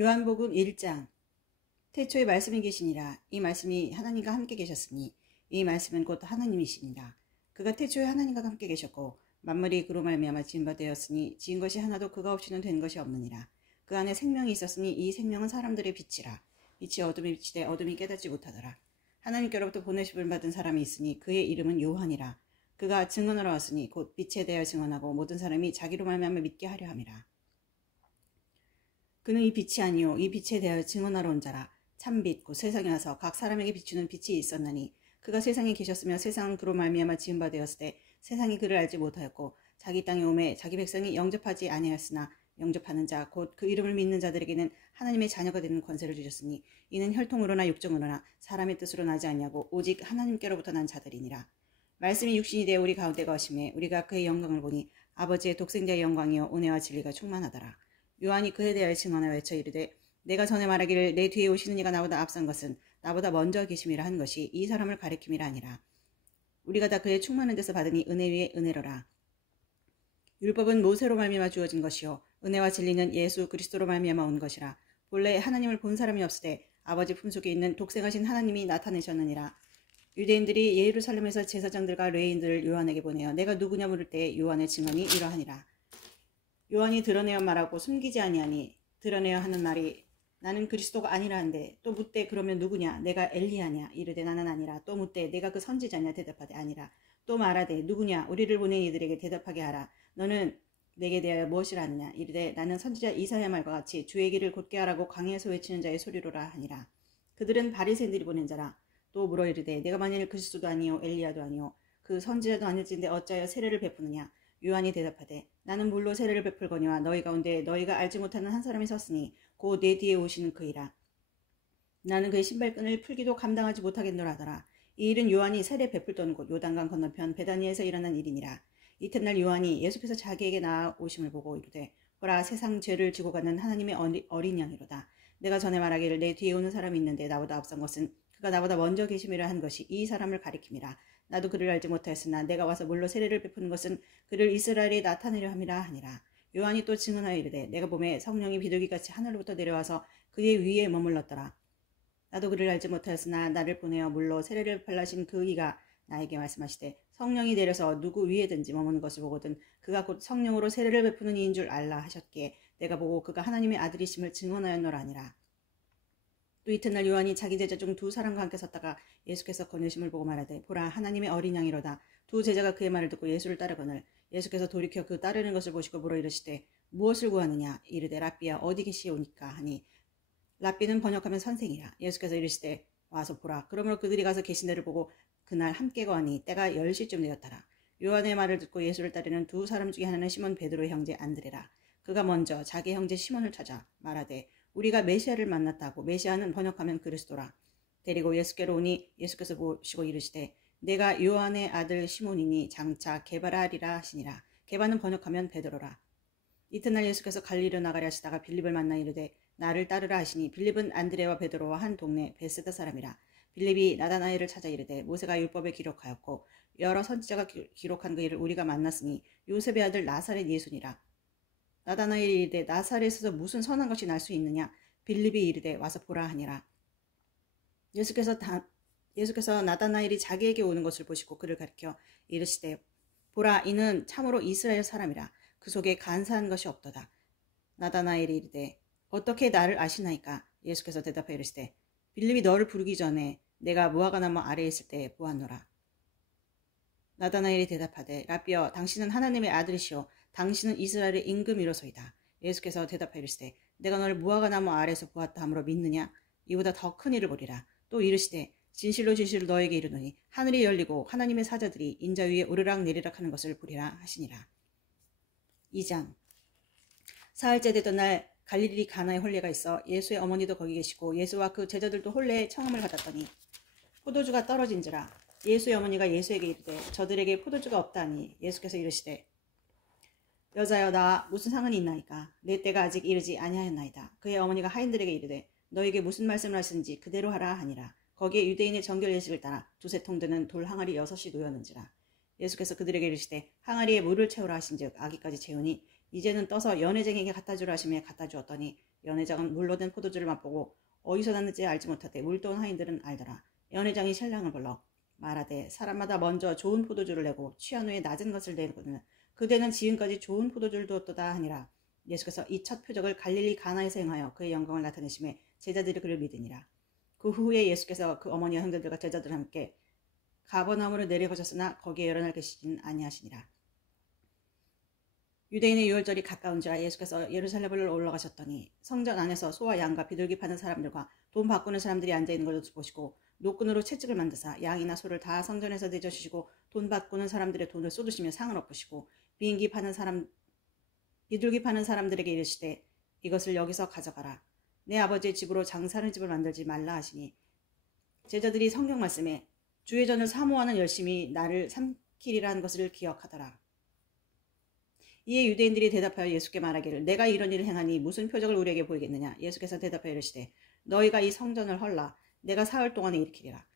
요한복음 1장. 태초에 말씀이 계시니라. 이 말씀이 하나님과 함께 계셨으니 이 말씀은 곧 하나님이시니라. 그가 태초에 하나님과 함께 계셨고 만물이 그로 말미암아 지은 바 되었으니 지은 것이 하나도 그가 없이는 된 것이 없느니라. 그 안에 생명이 있었으니 이 생명은 사람들의 빛이라. 빛이 어둠에 비치되 어둠이 깨닫지 못하더라. 하나님께로부터 보내심을 받은 사람이 있으니 그의 이름은 요한이라. 그가 증언하러 왔으니 곧 빛에 대하여 증언하고 모든 사람이 자기로 말미암아 믿게 하려 함이라. 그는 이 빛이 아니요 이 빛에 대하여 증언하러 온 자라. 참빛 곧 세상에 와서 각 사람에게 비추는 빛이 있었나니 그가 세상에 계셨으며 세상은 그로 말미암아 지은 바 되었을 때 세상이 그를 알지 못하였고 자기 땅에 오매 자기 백성이 영접하지 아니하였으나 영접하는 자 곧 그 이름을 믿는 자들에게는 하나님의 자녀가 되는 권세를 주셨으니 이는 혈통으로나 육정으로나 사람의 뜻으로 나지 아니하고 오직 하나님께로부터 난 자들이니라. 말씀이 육신이 되어 우리 가운데 거하심에 우리가 그의 영광을 보니 아버지의 독생자의 영광이요 은혜와 진리가 충만하더라. 요한이 그에 대하여 증언하여 외쳐 이르되 내가 전에 말하기를 내 뒤에 오시는 이가 나보다 앞선 것은 나보다 먼저 계심이라 한 것이 이 사람을 가리킴이라 아니라. 우리가 다 그의 충만한 데서 받으니 은혜 위에 은혜로라. 율법은 모세로 말미암아 주어진 것이요 은혜와 진리는 예수 그리스도로 말미암아 온 것이라. 본래 하나님을 본 사람이 없으되 아버지 품속에 있는 독생하신 하나님이 나타내셨느니라. 유대인들이 예루살렘에서 제사장들과 레위인들을 요한에게 보내어 내가 누구냐 물을 때 요한의 증언이 이러하니라. 요한이 드러내어 말하고 숨기지 아니하니 드러내어 하는 말이 나는 그리스도가 아니라 한데 또 묻되 그러면 누구냐 내가 엘리야냐 이르되 나는 아니라 또 묻되 내가 그 선지자냐 대답하되 아니라 또 말하되 누구냐 우리를 보낸 이들에게 대답하게 하라 너는 내게 대하여 무엇이라 하느냐 이르되 나는 선지자 이사야 말과 같이 주의 길을 곧게 하라고 광야에서 외치는 자의 소리로라 하니라. 그들은 바리새인들이 보낸 자라. 또 물어 이르되 내가 만일 그리스도도 아니요 엘리야도 아니요 그 선지자도 아닐진데 어찌하여 세례를 베푸느냐. 요한이 대답하되 나는 물로 세례를 베풀거니와 너희 가운데 너희가 알지 못하는 한 사람이 섰으니 곧 내 뒤에 오시는 그이라. 나는 그의 신발끈을 풀기도 감당하지 못하겠노라 하더라. 이 일은 요한이 세례 베풀던 곳 요단강 건너편 베다니에서 일어난 일이니라. 이튿날 요한이 예수께서 자기에게 나아오심을 보고 이르되 보라 세상 죄를 지고 가는 하나님의 어린 양이로다. 내가 전에 말하기를 내 뒤에 오는 사람이 있는데 나보다 앞선 것은 그가 나보다 먼저 계심이라 한 것이 이 사람을 가리킴이라. 나도 그를 알지 못하였으나 내가 와서 물로 세례를 베푸는 것은 그를 이스라엘에 나타내려 함이라 하니라. 요한이 또 증언하여 이르되 내가 보매 성령이 비둘기같이 하늘로부터 내려와서 그의 위에 머물렀더라. 나도 그를 알지 못하였으나 나를 보내어 물로 세례를 베풀라신 그 이가 나에게 말씀하시되 성령이 내려서 누구 위에든지 머무는 것을 보거든 그가 곧 성령으로 세례를 베푸는 이인 줄 알라 하셨기에 내가 보고 그가 하나님의 아들이심을 증언하였노라 하니라. 또 이튿날 요한이 자기 제자 중 두 사람과 함께 섰다가 예수께서 거느심을 보고 말하되 보라 하나님의 어린 양이로다. 두 제자가 그의 말을 듣고 예수를 따르거늘 예수께서 돌이켜 그 따르는 것을 보시고 물어 이르시되 무엇을 구하느냐 이르되 랍비야 어디 계시오니까 하니 랍비는 번역하면 선생이라. 예수께서 이르시되 와서 보라. 그러므로 그들이 가서 계신 데를 보고 그날 함께 거하니 때가 10시쯤 되었더라. 요한의 말을 듣고 예수를 따르는 두 사람 중에 하나는 시몬 베드로의 형제 안드레라. 그가 먼저 자기 형제 시몬을 찾아 말하되 우리가 메시아를 만났다고. 메시아는 번역하면 그리스도라. 데리고 예수께로 오니 예수께서 보시고 이르시되 내가 요한의 아들 시몬이니 장차 게바라 하리라 하시니라. 게바는 번역하면 베드로라. 이튿날 예수께서 갈릴리로 나가려 하시다가 빌립을 만나 이르되 나를 따르라 하시니 빌립은 안드레와 베드로와 한 동네 베세다 사람이라. 빌립이 나다나엘을 찾아 이르되 모세가 율법에 기록하였고 여러 선지자가 기록한 그 일을 우리가 만났으니 요셉의 아들 나사렛 예수니라. 나다나엘이 이르되 나사렛에서 무슨 선한 것이 날 수 있느냐. 빌립이 이르되 와서 보라 하니라. 예수께서 나다나엘이 자기에게 오는 것을 보시고 그를 가리켜 이르시되 보라 이는 참으로 이스라엘 사람이라. 그 속에 간사한 것이 없도다. 나다나엘이 이르되 어떻게 나를 아시나이까. 예수께서 대답하여 이르시되 빌립이 너를 부르기 전에 내가 무화과나무 아래에 있을 때 보았노라. 나다나엘이 대답하되 랍비여 당신은 하나님의 아들이시오 당신은 이스라엘의 임금이로소이다. 예수께서 대답하여 이르시되 내가 너를 무화과나무 아래에서 보았다 함으로 믿느냐. 이보다 더 큰 일을 보리라. 또 이르시되 진실로 진실로 너에게 이르노니 하늘이 열리고 하나님의 사자들이 인자 위에 오르락 내리락 하는 것을 보리라 하시니라. 2장. 사흘째 되던 날 갈릴리 가나에 혼례가 있어 예수의 어머니도 거기 계시고 예수와 그 제자들도 혼례에 청함을 받았더니 포도주가 떨어진지라. 예수의 어머니가 예수에게 이르되 저들에게 포도주가 없다니. 예수께서 이르시되 여자여 나 무슨 상관이 있나이까. 내 때가 아직 이르지 아니하였나이다. 그의 어머니가 하인들에게 이르되 너에게 무슨 말씀을 하시는지 그대로 하라 하니라. 거기에 유대인의 정결 예식을 따라 두세 통 드는 돌 항아리 6이 놓였는지라. 예수께서 그들에게 이르시되 항아리에 물을 채우라 하신즉 아기까지 채우니 이제는 떠서 연회장에게 갖다 주라 하시며 갖다 주었더니 연회장은 물로 된 포도주를 맛보고 어디서 났는지 알지 못하되 물도온 하인들은 알더라. 연회장이 신랑을 불러 말하되 사람마다 먼저 좋은 포도주를 내고 취한 후에 낮은 것을 내거든 그대는 지금까지 좋은 포도주를 두었도다 하니라. 예수께서 이 첫 표적을 갈릴리 가나에서 행하여 그의 영광을 나타내심에 제자들이 그를 믿으니라. 그 후에 예수께서 그 어머니와 형제들과 제자들과 함께 가버나움으로 내려가셨으나 거기에 여러 날 계시지는 아니하시니라. 유대인의 유월절이 가까운지라 예수께서 예루살렘을 올라가셨더니 성전 안에서 소와 양과 비둘기 파는 사람들과 돈 바꾸는 사람들이 앉아있는 것을 보시고 노끈으로 채찍을 만드사 양이나 소를 다 성전에서 내어주시고 돈 바꾸는 사람들의 돈을 쏟으시며 상을 엎으시고 비둘기 파는 사람들에게 이르시되 이것을 여기서 가져가라. 내 아버지의 집으로 장사하는 집을 만들지 말라 하시니 제자들이 성경 말씀에 주의 전을 사모하는 열심이 나를 삼키리라 한 것을 기억하더라. 이에 유대인들이 대답하여 예수께 말하기를 내가 이런 일을 행하니 무슨 표적을 우리에게 보이겠느냐. 예수께서 대답하여 이르시되 너희가 이 성전을 헐라 내가 사흘 동안에 일으키리라.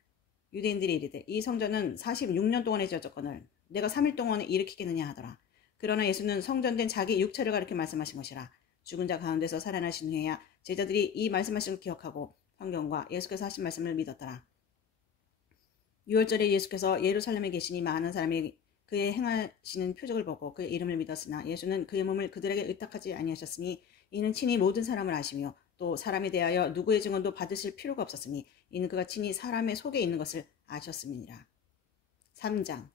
유대인들이 이르되 이 성전은 46년 동안에 지어졌거늘 내가 3일 동안에 일으키겠느냐 하더라. 그러나 예수는 성전된 자기 육체를 가리켜 말씀하신 것이라. 죽은 자 가운데서 살아나신 후에야 제자들이 이 말씀하신 걸 기억하고 성경과 예수께서 하신 말씀을 믿었더라. 6월절에 예수께서 예루살렘에 계시니 많은 사람이 그의 행하시는 표적을 보고 그의 이름을 믿었으나 예수는 그의 몸을 그들에게 의탁하지 아니하셨으니 이는 친히 모든 사람을 아시며 또 사람에 대하여 누구의 증언도 받으실 필요가 없었으니 이는 그가 친히 사람의 속에 있는 것을 아셨음이니라. 3장.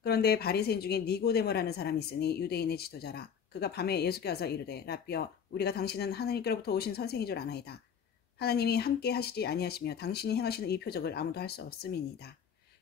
그런데 바리새인 중에 니고데모라는 사람이 있으니 유대인의 지도자라. 그가 밤에 예수께 와서 이르되 라삐여 우리가 당신은 하나님께로부터 오신 선생인 줄 아나이다. 하나님이 함께 하시지 아니하시며 당신이 행하시는 이 표적을 아무도 할 수 없음이니이다.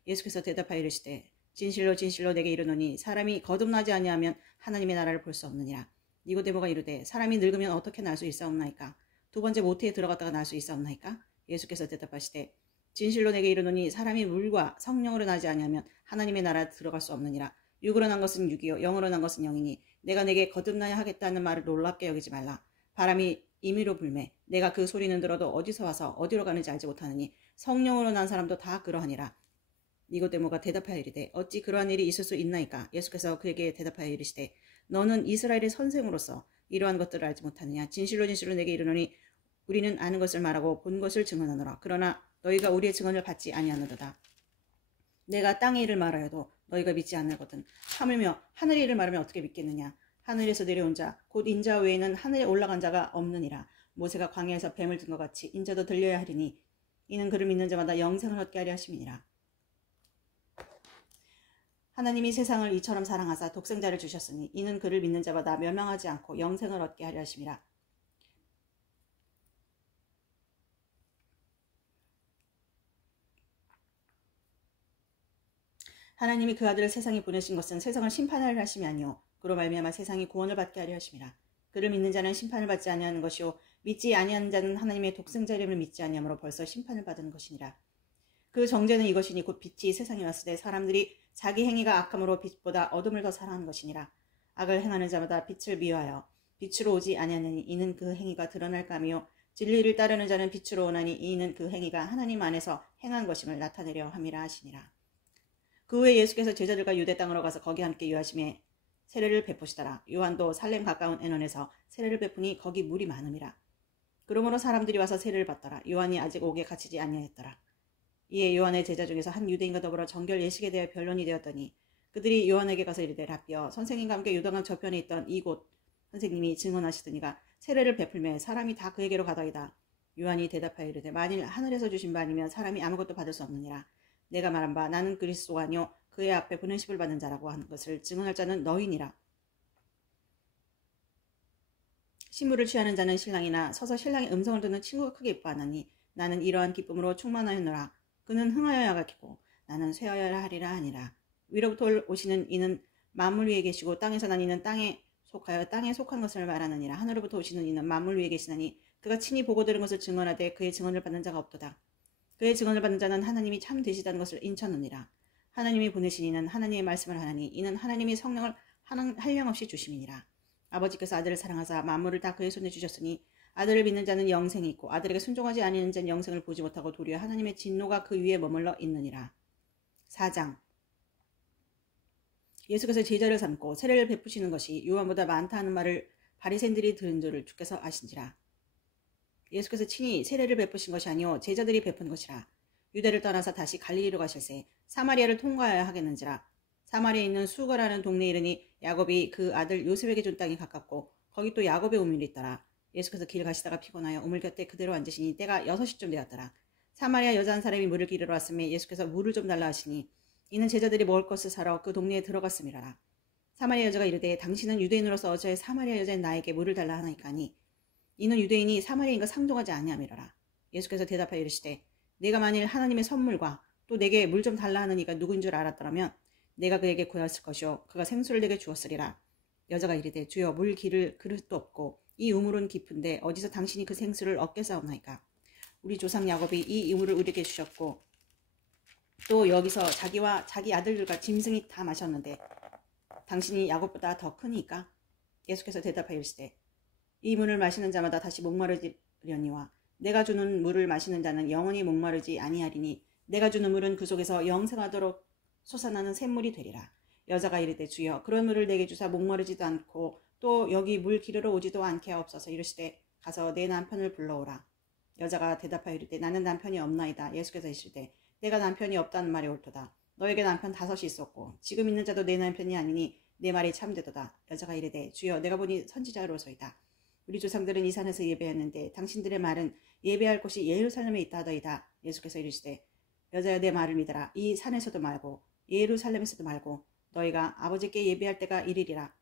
예수께서 대답하여 이르시되 진실로 진실로 내게 이르노니 사람이 거듭나지 아니하면 하나님의 나라를 볼 수 없느니라. 니고데모가 이르되 사람이 늙으면 어떻게 날 수 있사옵나이까? 두 번째 모태에 들어갔다가 날 수 있사옵나이까? 예수께서 대답하시되 진실로 내게 이르노니 사람이 물과 성령으로 나지 아니하면 하나님의 나라에 들어갈 수 없느니라. 육으로 난 것은 육이요 영으로 난 것은 영이니 내가 내게 거듭나야 하겠다는 말을 놀랍게 여기지 말라. 바람이 임의로 불매 내가 그 소리는 들어도 어디서 와서 어디로 가는지 알지 못하느니 성령으로 난 사람도 다 그러하니라. 니고데모가 대답하여 이르되 어찌 그러한 일이 있을 수 있나이까? 예수께서 그에게 대답하여 이르시되 너는 이스라엘의 선생으로서 이러한 것들을 알지 못하느냐? 진실로 진실로 내게 이르노니 우리는 아는 것을 말하고 본 것을 증언하노라. 그러나 너희가 우리의 증언을 받지 아니하노도다. 내가 땅의 일을 말하여도 너희가 믿지 않으거든. 하물며 하늘의 일을 말하면 어떻게 믿겠느냐? 하늘에서 내려온 자 곧 인자 외에는 하늘에 올라간 자가 없느니라. 모세가 광야에서 뱀을 든 것 같이 인자도 들려야 하리니 이는 그를 믿는 자마다 영생을 얻게 하려 하심이니라. 하나님이 세상을 이처럼 사랑하사 독생자를 주셨으니 이는 그를 믿는 자마다 멸망하지 않고 영생을 얻게 하려 하심이라. 하나님이 그 아들을 세상에 보내신 것은 세상을 심판하려 하심이 아니요 그로 말미암아 세상이 구원을 받게 하려 하심이라. 그를 믿는 자는 심판을 받지 아니하는 것이요 믿지 아니하는 자는 하나님의 독생자 이름을 믿지 아니하므로 벌써 심판을 받은 것이니라. 그 정죄는 이것이니 곧 빛이 세상에 왔을 때 사람들이 자기 행위가 악함으로 빛보다 어둠을 더 사랑하는 것이니라. 악을 행하는 자마다 빛을 미워하여 빛으로 오지 아니하느니 이는 그 행위가 드러날까 하며 진리를 따르는 자는 빛으로 오나니 이는 그 행위가 하나님 안에서 행한 것임을 나타내려 함이라 하시니라. 그 후에 예수께서 제자들과 유대 땅으로 가서 거기 함께 유하심에 세례를 베푸시더라. 요한도 살렘 가까운 에논에서 세례를 베푸니 거기 물이 많음이라. 그러므로 사람들이 와서 세례를 받더라. 요한이 아직 옥에 갇히지 아니하였더라. 이에 요한의 제자 중에서 한 유대인과 더불어 정결 예식에 대해 변론이 되었더니 그들이 요한에게 가서 이르되 라삐여 선생님과 함께 요단강 저편에 있던 이곳 선생님이 증언하시더니가 세례를 베풀매 사람이 다 그에게로 가더이다. 요한이 대답하여 이르되 만일 하늘에서 주신 바 아니면 사람이 아무것도 받을 수 없느니라. 내가 말한 바 나는 그리스도가 아니요 그의 앞에 보내심을 받는 자라고 하는 것을 증언할 자는 너희니라. 신부를 취하는 자는 신랑이나 서서 신랑의 음성을 듣는 친구가 크게 기뻐하나니 나는 이러한 기쁨으로 충만하였노라. 그는 흥하여야 하겠고 나는 쇠하여야 하리라 하니라. 위로부터 오시는 이는 만물 위에 계시고 땅에서 난 이는 땅에 속하여 땅에 속한 것을 말하느니라. 하늘로부터 오시는 이는 만물 위에 계시나니 그가 친히 보고 들은 것을 증언하되 그의 증언을 받는 자가 없도다. 그의 증언을 받는 자는 하나님이 참 되시다는 것을 인쳐느니라. 하나님이 보내신 이는 하나님의 말씀을 하나니 이는 하나님이 성령을 한량없이 주심이니라. 아버지께서 아들을 사랑하사 만물을 다 그의 손에 주셨으니 아들을 믿는 자는 영생이 있고 아들에게 순종하지 아니하는 자는 영생을 보지 못하고 도리어 하나님의 진노가 그 위에 머물러 있느니라. 4장. 예수께서 제자를 삼고 세례를 베푸시는 것이 요한보다 많다 하는 말을 바리새인들이 들은 줄을 주께서 아신지라. 예수께서 친히 세례를 베푸신 것이 아니요 제자들이 베푼 것이라. 유대를 떠나서 다시 갈릴리로 가실새 사마리아를 통과해야 하겠는지라. 사마리아에 있는 수가라는 동네에 이르니 야곱이 그 아들 요셉에게 준 땅이 가깝고 거기 또 야곱의 우물이 있더라. 예수께서 길 가시다가 피곤하여 우물 곁에 그대로 앉으시니 때가 6시쯤 되었더라. 사마리아 여자 한 사람이 물을 기르러 왔으며 예수께서 물을 좀 달라 하시니 이는 제자들이 먹을 것을 사러 그 동네에 들어갔음이라라. 사마리아 여자가 이르되 당신은 유대인으로서 어찌 사마리아 여자인 나에게 물을 달라 하나이까 하니 이는 유대인이 사마리아인과 상종하지 아니함이로라. 예수께서 대답하여 이르시되 내가 만일 하나님의 선물과 또 내게 물 좀 달라 하는 이가 누구인 줄 알았더라면 내가 그에게 구하였을 것이요 그가 생수를 내게 주었으리라. 여자가 이르되 주여 물 기를 그릇도 없고 이 우물은 깊은데 어디서 당신이 그 생수를 얻겠사옵나이까. 우리 조상 야곱이 이 우물을 우리에게 주셨고 또 여기서 자기와 자기 아들들과 짐승이 다 마셨는데 당신이 야곱보다 더 크니까. 예수께서 대답하여 이르시되 이 물을 마시는 자마다 다시 목마르리려니와 내가 주는 물을 마시는 자는 영원히 목마르지 아니하리니 내가 주는 물은 그 속에서 영생하도록 솟아나는 샘물이 되리라. 여자가 이르되 주여 그런 물을 내게 주사 목마르지도 않고 또 여기 물 기르러 오지도 않게 하옵소서. 이르시되 가서 내 남편을 불러오라. 여자가 대답하여 이르되 나는 남편이 없나이다. 예수께서 이르시되 내가 남편이 없다는 말이 옳도다. 너에게 남편 5이 있었고 지금 있는 자도 내 남편이 아니니 내 말이 참되도다. 여자가 이르되 주여 내가 보니 선지자로소이다. 우리 조상들은 이 산에서 예배했는데 당신들의 말은 예배할 곳이 예루살렘에 있다 하더이다. 예수께서 이르시되 여자여 내 말을 믿어라. 이 산에서도 말고 예루살렘에서도 말고 너희가 아버지께 예배할 때가 이르리라.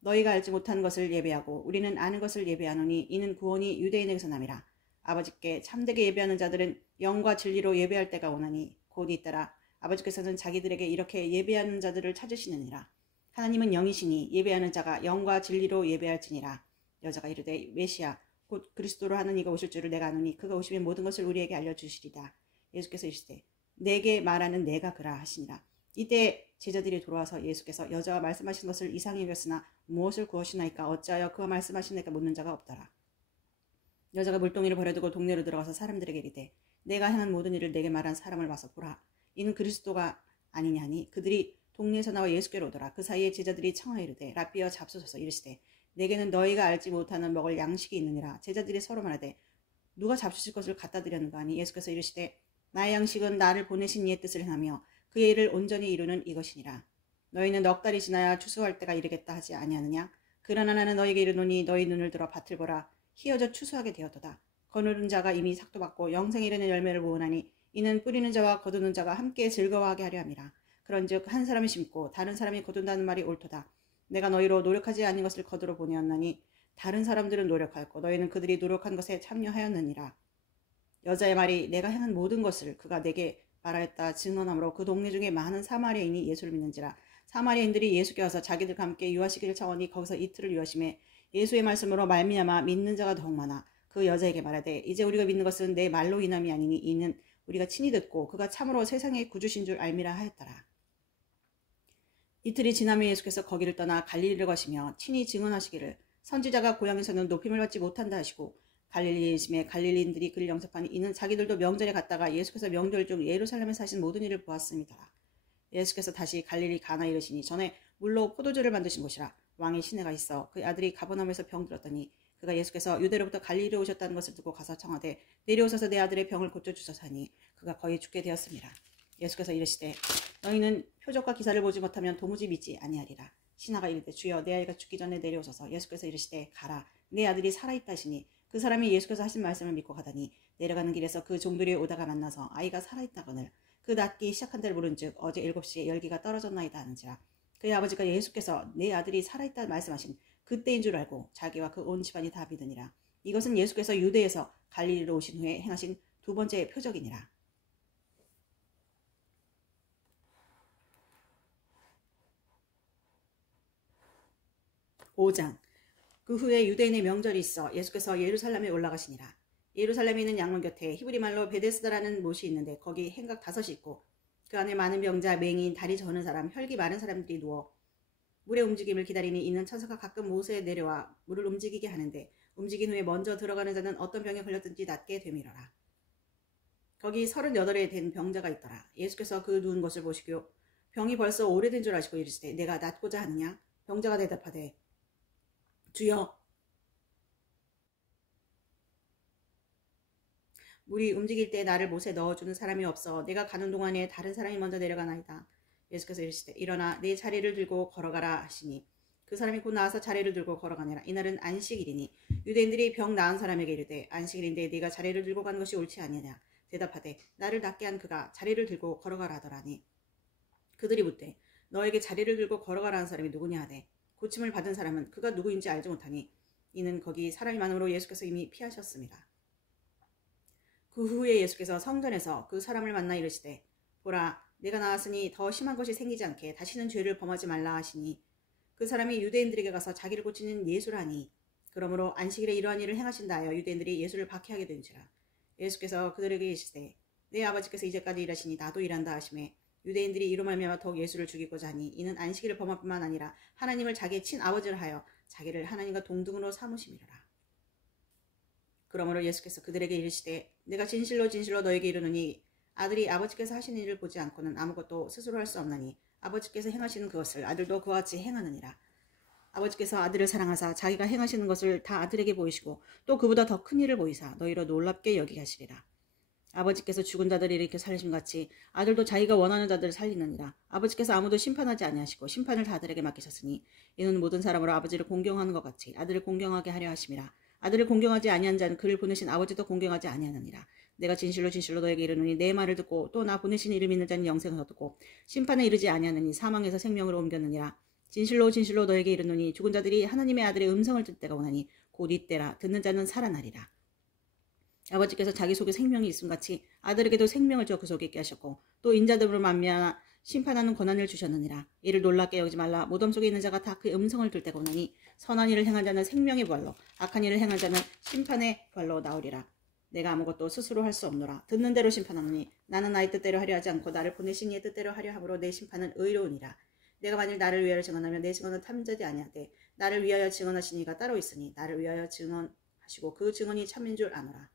너희가 알지 못하는 것을 예배하고 우리는 아는 것을 예배하노니 이는 구원이 유대인에게서 남이라. 아버지께 참되게 예배하는 자들은 영과 진리로 예배할 때가 오나니 곧 잇따라 아버지께서는 자기들에게 이렇게 예배하는 자들을 찾으시느니라. 하나님은 영이시니 예배하는 자가 영과 진리로 예배할지니라. 여자가 이르되 메시아 곧 그리스도로 하는 이가 오실 줄을 내가 아노니 그가 오시면 모든 것을 우리에게 알려주시리다. 예수께서 이르시되 내게 말하는 내가 그라 하시니라. 이때 제자들이 돌아와서 예수께서 여자와 말씀하신 것을 이상히 여겼으나 무엇을 구하시나이까 어찌하여 그와 말씀하시나이까 묻는 자가 없더라. 여자가 물동이를 버려두고 동네로 들어가서 사람들에게 이르되 내가 행한 모든 일을 내게 말한 사람을 와서 보라. 이는 그리스도가 아니냐니 그들이 동네에서 나와 예수께로 오더라. 그 사이에 제자들이 청하여 이르되 랍비여 잡수소서. 이르시되 내게는 너희가 알지 못하는 먹을 양식이 있느니라. 제자들이 서로 말하되 누가 잡수실 것을 갖다 드렸는가 하니 예수께서 이르시되 나의 양식은 나를 보내신 이의 뜻을 행하며 그의 일을 온전히 이루는 이것이니라. 너희는 넉 달이 지나야 추수할 때가 이르겠다 하지 아니하느냐. 그러나 나는 너희에게 이르노니 너희 눈을 들어 밭을 보라. 희어져 추수하게 되었도다. 거느린 자가 이미 삭도 받고 영생에 이르는 열매를 모으나니 이는 뿌리는 자와 거두는 자가 함께 즐거워하게 하려 함이라. 그런즉 한 사람이 심고 다른 사람이 거둔다는 말이 옳도다. 내가 너희로 노력하지 않은 것을 거두러 보내었나니 다른 사람들은 노력하였고 너희는 그들이 노력한 것에 참여하였느니라. 여자의 말이 내가 행한 모든 것을 그가 내게 말하였다 증언하므로 그 동네 중에 많은 사마리아인이 예수를 믿는지라. 사마리아인들이 예수께 와서 자기들과 함께 유하시기를 청하니 거기서 이틀을 유하심에 예수의 말씀으로 말미암아 믿는 자가 더욱 많아 그 여자에게 말하되 이제 우리가 믿는 것은 내 말로 인함이 아니니 이는 우리가 친히 듣고 그가 참으로 세상의 구주신 줄 알미라 하였더라. 이틀이 지나며 예수께서 거기를 떠나 갈릴리로 가시며 친히 증언하시기를 선지자가 고향에서는 높임을 받지 못한다 하시고 갈릴리에 이르심에 갈릴리인들이 그를 영접하니 이는 자기들도 명절에 갔다가 예수께서 명절 중 예루살렘에서 하신 모든 일을 보았습니다. 예수께서 다시 갈릴리 가나에 이르시니 전에 물로 포도주를 만드신 곳이라. 왕의 시내가 있어 그 아들이 가버나움에서 병들었더니 그가 예수께서 유대로부터 갈릴리로 오셨다는 것을 듣고 가서 청하되 내려오셔서 내 아들의 병을 고쳐주소서 하니 그가 거의 죽게 되었습니다. 예수께서 이르시되 너희는 표적과 기사를 보지 못하면 도무지 믿지 아니하리라. 신하가 이르되 주여 내 아이가 죽기 전에 내려오소서. 예수께서 이르시되 가라 내 아들이 살아있다 하시니 그 사람이 예수께서 하신 말씀을 믿고 가더니 내려가는 길에서 그 종들이 오다가 만나서 아이가 살아있다거늘 그 낫기 시작한 데를 물은즉 어제 7시에 열기가 떨어졌나이다 하는지라. 그의 아버지가 예수께서 내 아들이 살아있다 말씀하신 그때인 줄 알고 자기와 그 온 집안이 다 믿으니라. 이것은 예수께서 유대에서 갈릴리로 오신 후에 행하신 두 번째 표적이니라. 5장. 그 후에 유대인의 명절이 있어 예수께서 예루살렘에 올라가시니라. 예루살렘에 있는 양문 곁에 히브리 말로 베데스다라는 못이 있는데 거기 행각 5이 있고 그 안에 많은 병자, 맹인, 다리 저는 사람, 혈기 많은 사람들이 누워 물의 움직임을 기다리니 이는 천사가 가끔 못에 내려와 물을 움직이게 하는데 움직인 후에 먼저 들어가는 자는 어떤 병에 걸렸든지 낫게 되밀어라. 거기 38에 된 병자가 있더라. 예수께서 그 누운 것을 보시고 병이 벌써 오래된 줄 아시고 이르시되 내가 낫고자 하느냐? 병자가 대답하되 주여, 물이 움직일 때 나를 못에 넣어주는 사람이 없어 내가 가는 동안에 다른 사람이 먼저 내려가나이다. 예수께서 이르시되 일어나 내 자리를 들고 걸어가라 하시니 그 사람이 곧 나와서 자리를 들고 걸어가니라. 이날은 안식일이니 유대인들이 병 나은 사람에게 이르되 안식일인데 네가 자리를 들고 가는 것이 옳지 아니하냐. 대답하되 나를 낫게 한 그가 자리를 들고 걸어가라 하더라니. 그들이 묻되 너에게 자리를 들고 걸어가라 한 사람이 누구냐 하되 고침을 받은 사람은 그가 누구인지 알지 못하니 이는 거기 사람이 많음으로 예수께서 이미 피하셨습니다. 그 후에 예수께서 성전에서 그 사람을 만나 이르시되 보라, 내가 나왔으니 더 심한 것이 생기지 않게 다시는 죄를 범하지 말라 하시니 그 사람이 유대인들에게 가서 자기를 고치는 예수라니. 그러므로 안식일에 이러한 일을 행하신다 하여 유대인들이 예수를 박해하게 된지라. 예수께서 그들에게 이르시되 내 아버지께서 이제까지 일하시니 나도 일한다 하시매 유대인들이 이로 말미암아 더욱 예수를 죽이고자 하니 이는 안식일을 범할 뿐만 아니라 하나님을 자기의 친아버지를 하여 자기를 하나님과 동등으로 삼으심이로라. 그러므로 예수께서 그들에게 이르시되 내가 진실로 진실로 너에게 이르노니 아들이 아버지께서 하시는 일을 보지 않고는 아무것도 스스로 할 수 없나니 아버지께서 행하시는 그것을 아들도 그와 같이 행하느니라. 아버지께서 아들을 사랑하사 자기가 행하시는 것을 다 아들에게 보이시고 또 그보다 더 큰 일을 보이사 너희로 놀랍게 여기게 하시리라. 아버지께서 죽은 자들을 일으켜 살리심같이 아들도 자기가 원하는 자들을 살리느니라. 아버지께서 아무도 심판하지 아니하시고 심판을 다 아들에게 맡기셨으니 이는 모든 사람으로 아버지를 공경하는 것 같이 아들을 공경하게 하려 하심이라. 아들을 공경하지 아니한 자는 그를 보내신 아버지도 공경하지 아니하느니라. 내가 진실로 진실로 너에게 이르노니 내 말을 듣고 또 나 보내신 이를 믿는 자는 영생을 얻고 심판에 이르지 아니하느니 사망에서 생명으로 옮겼느니라. 진실로 진실로 너에게 이르노니 죽은 자들이 하나님의 아들의 음성을 듣을 때가 오나니 곧 이때라. 듣는 자는 살아나리라. 아버지께서 자기 속에 생명이 있음같이 아들에게도 생명을 주어 그 속에 있게 하셨고 또 인자들로 만미하나 심판하는 권한을 주셨느니라. 이를 놀랍게 여기지 말라. 무덤 속에 있는 자가 다 그 음성을 들을 때가 오나니 선한 일을 행한 자는 생명의 부활로 악한 일을 행한 자는 심판의 부활로 나오리라. 내가 아무것도 스스로 할 수 없노라. 듣는 대로 심판하노니 나는 나의 뜻대로 하려 하지 않고 나를 보내신 이의 뜻대로 하려 함으로 내 심판은 의로우니라. 내가 만일 나를 위하여 증언하면 내 증언은 탐자지 아니하되 나를 위하여 증언하신 이가 따로 있으니 나를 위하여 증언하시고 그 증언이 참인 줄 아노라.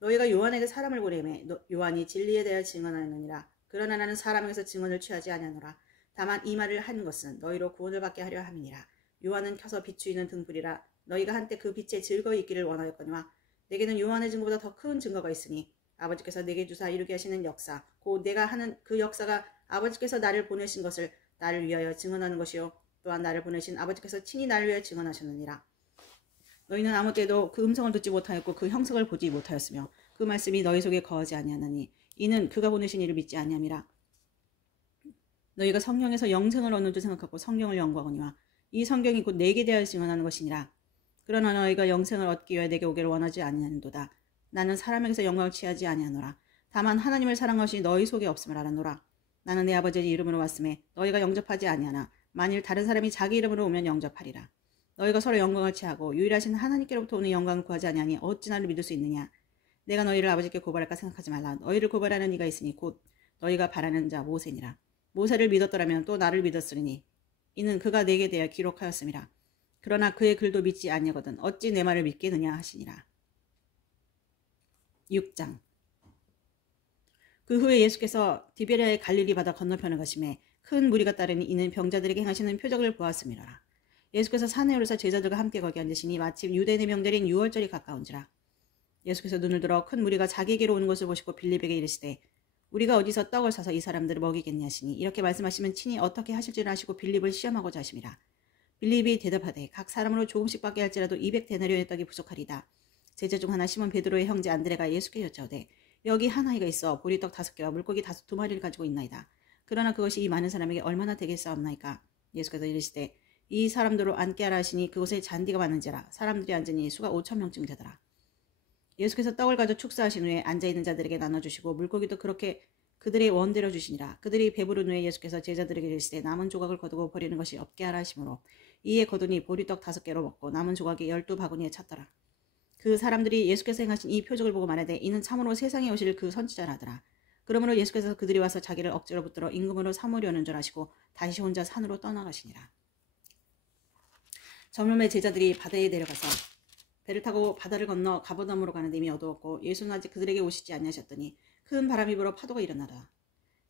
너희가 요한에게 사람을 보내매 요한이 진리에 대하여 증언하느니라. 그러나 나는 사람에게서 증언을 취하지 아니하노라. 다만 이 말을 한 것은 너희로 구원을 받게 하려 함이니라. 요한은 켜서 비추이는 등불이라. 너희가 한때 그 빛에 즐거이 있기를 원하였거니와 내게는 요한의 증거보다 더 큰 증거가 있으니 아버지께서 내게 주사 이루게 하시는 역사 곧 내가 하는 그 역사가 아버지께서 나를 보내신 것을 나를 위하여 증언하는 것이요 또한 나를 보내신 아버지께서 친히 나를 위하여 증언하셨느니라. 너희는 아무 때도 그 음성을 듣지 못하였고 그 형상을 보지 못하였으며 그 말씀이 너희 속에 거하지 아니하나니 이는 그가 보내신 이를 믿지 아니함이라. 너희가 성경에서 영생을 얻는 줄 생각하고 성경을 연구하거니와 이 성경이 곧 내게 대하여 증언하는 것이니라. 그러나 너희가 영생을 얻기 위해 내게 오기를 원하지 아니하는도다. 나는 사람에게서 영광을 취하지 아니하노라. 다만 하나님을 사랑하시 너희 속에 없음을 알아노라. 나는 내 아버지의 이름으로 왔음에 너희가 영접하지 아니하나 만일 다른 사람이 자기 이름으로 오면 영접하리라. 너희가 서로 영광을 취하고 유일하신 하나님께로부터 오는 영광을 구하지 아니하니 어찌 나를 믿을 수 있느냐. 내가 너희를 아버지께 고발할까 생각하지 말라. 너희를 고발하는 이가 있으니 곧 너희가 바라는 자 모세니라. 모세를 믿었더라면 또 나를 믿었으리니 이는 그가 내게 대하여 기록하였음이라. 그러나 그의 글도 믿지 아니하거든 어찌 내 말을 믿겠느냐 하시니라. 6장. 그 후에 예수께서 디베랴의 갈릴리 바다 건너편을 가시매 큰 무리가 따르니 이는 병자들에게 행하시는 표적을 보았음이라. 예수께서 산에 오르사 제자들과 함께 거기 앉으시니 마침 유대인의 명절인 유월절이 가까운지라. 예수께서 눈을 들어 큰 무리가 자기에게로 오는 것을 보시고 빌립에게 이르시되 우리가 어디서 떡을 사서 이 사람들을 먹이겠냐 하시니 이렇게 말씀하시면 친히 어떻게 하실지를 아시고 빌립을 시험하고자 하심이라. 빌립이 대답하되 각 사람으로 조금씩 받게 할지라도 200데나리온의 떡이 부족하리다. 제자 중 하나 시몬 베드로의 형제 안드레가 예수께 여짜오되 여기 한 아이가 있어 보리떡 5개와 물고기 2마리를 가지고 있나이다. 그러나 그것이 이 많은 사람에게 얼마나 되겠사옵나이까. 예수께서 이르시되 이 사람들로 앉게 하라 하시니 그곳에 잔디가 많은지라. 사람들이 앉으니 수가 5,000명쯤 되더라. 예수께서 떡을 가져 축사하신 후에 앉아있는 자들에게 나눠주시고 물고기도 그렇게 그들의 원대로 주시니라. 그들이 배부른 후에 예수께서 제자들에게 이르시되 남은 조각을 거두고 버리는 것이 없게 하라 하시므로 이에 거두니 보리떡 5개로 먹고 남은 조각이 12바구니에 찼더라. 그 사람들이 예수께서 행하신 이 표적을 보고 말하되 이는 참으로 세상에 오실 그 선지자라 하더라. 그러므로 예수께서 그들이 와서 자기를 억지로 붙들어 임금으로 삼으려는 줄 아시고 다시 혼자 산으로 떠나가시니라. 저물매 제자들이 바다에 내려가서 배를 타고 바다를 건너 가버나움으로 가는데 이미 어두웠고 예수는 아직 그들에게 오시지 아니하셨더니 큰 바람이 불어 파도가 일어나더라.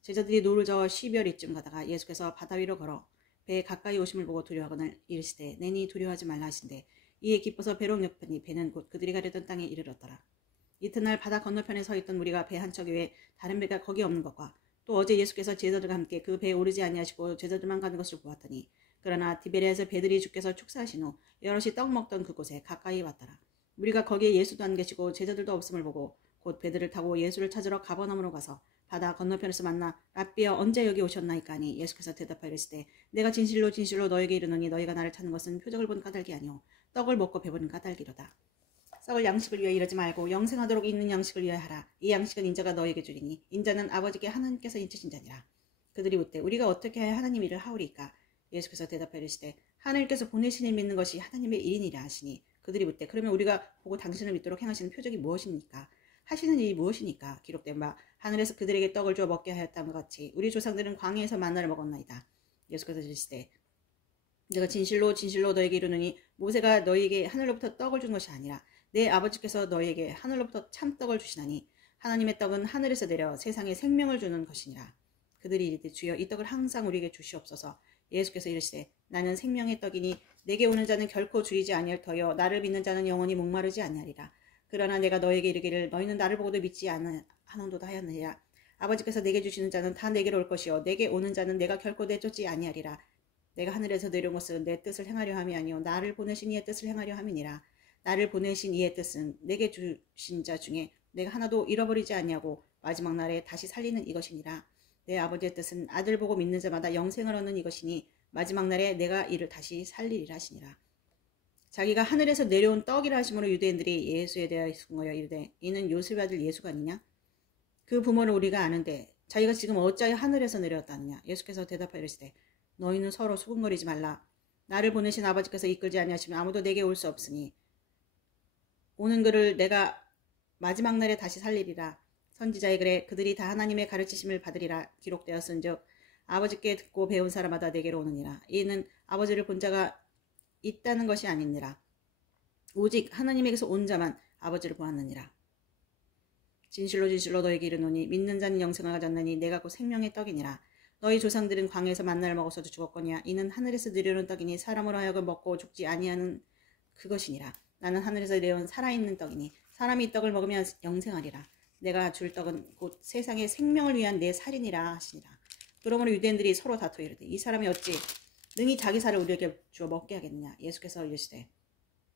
제자들이 노를 저어 12여리쯤 가다가 예수께서 바다 위로 걸어 배에 가까이 오심을 보고 두려워하거늘 이르시되 내니 두려워하지 말라 하신대 이에 기뻐서 배로 역편이 배는 곧 그들이 가려던 땅에 이르렀더라. 이튿날 바다 건너편에 서 있던 무리가 배 한 척 외에 다른 배가 거기 없는 것과 또 어제 예수께서 제자들과 함께 그 배에 오르지 아니하시고 제자들만 가는 것을 보았더니 그러나 디베리아에서 배들이 주께서 축사하신 후 여럿이 떡 먹던 그곳에 가까이 왔더라. 무리가 거기에 예수도 안 계시고 제자들도 없음을 보고 곧 배들을 타고 예수를 찾으러 가버나움으로 가서 바다 건너편에서 만나 랍비여 언제 여기 오셨나이까 하니 예수께서 대답하여 이르시되 내가 진실로 진실로 너에게 이르노니 너희가 나를 찾는 것은 표적을 본 까닭이 아니오 떡을 먹고 배부른 까닭이로다. 썩을 양식을 위하여 이르지 말고 영생하도록 있는 양식을 위하여 하라. 이 양식은 인자가 너에게 주리니 인자는 아버지께 하나님께서 인치신 자니라. 그들이 묻되 우리가 어떻게 하여 하나님 일을 하오리까? 예수께서 대답하여 이르시되 하나님께서 보내신 일 믿는 것이 하나님의 일이니라 하시니 그들이 묻되 그러면 우리가 보고 당신을 믿도록 행하시는 표적이 무엇입니까? 하시는 일이 무엇이니까? 기록된 바 하늘에서 그들에게 떡을 주어 먹게 하였다과 같이 우리 조상들은 광야에서 만나를 먹었나이다. 예수께서 이르시되 내가 진실로 진실로 너에게 이르노니 모세가 너희에게 하늘로부터 떡을 준 것이 아니라 내 아버지께서 너희에게 하늘로부터 참떡을 주시나니 하나님의 떡은 하늘에서 내려 세상에 생명을 주는 것이니라. 그들이 이르되 주여 이 떡을 항상 우리에게 주시옵소서. 예수께서 이르시되 나는 생명의 떡이니 내게 오는 자는 결코 줄이지 아니할 터여 나를 믿는 자는 영원히 목마르지 아니하리라. 그러나 내가 너에게 이르기를 너희는 나를 보고도 믿지 않은도다 하였느니라. 아버지께서 내게 주시는 자는 다 내게로 올 것이요 내게 오는 자는 내가 결코 내쫓지 아니하리라. 내가 하늘에서 내려온 것은 내 뜻을 행하려 함이 아니요 나를 보내신 이의 뜻을 행하려 함이니라. 나를 보내신 이의 뜻은 내게 주신 자 중에 내가 하나도 잃어버리지 아니하고 마지막 날에 다시 살리는 이것이니라. 내 아버지의 뜻은 아들 보고 믿는 자마다 영생을 얻는 이것이니 마지막 날에 내가 이를 다시 살리리라 하시니라. 자기가 하늘에서 내려온 떡이라 하심으로 유대인들이 예수에 대하여 숨어여 이르되 이는 요셉의 아들 예수가 아니냐? 그 부모를 우리가 아는데 자기가 지금 어찌하여 하늘에서 내려왔다느냐? 예수께서 대답하여 이르시되 너희는 서로 수군거리지 말라. 나를 보내신 아버지께서 이끌지 아니하시면 아무도 내게 올 수 없으니 오는 그를 내가 마지막 날에 다시 살리리라. 선지자의 글에 그들이 다 하나님의 가르치심을 받으리라 기록되었은즉 아버지께 듣고 배운 사람마다 내게로 오느니라. 이는 아버지를 본 자가 있다는 것이 아니니라. 오직 하나님에게서 온 자만 아버지를 보았느니라. 진실로 진실로 너에게 이르노니 믿는 자는 영생을 가졌나니 내가 곧 생명의 떡이니라. 너희 조상들은 광야에서 만나를 먹어서도 죽었거니와 이는 하늘에서 내려오는 떡이니 사람으로 하여금 먹고 죽지 아니하는 그것이니라. 나는 하늘에서 내려온 살아있는 떡이니 사람이 이 떡을 먹으면 영생하리라. 내가 줄 떡은 곧 세상의 생명을 위한 내 살이니라 하시니라. 그러므로 유대인들이 서로 다투어 이르되 이 사람이 어찌 능히 자기 살을 우리에게 주어 먹게 하겠느냐. 예수께서 이르시되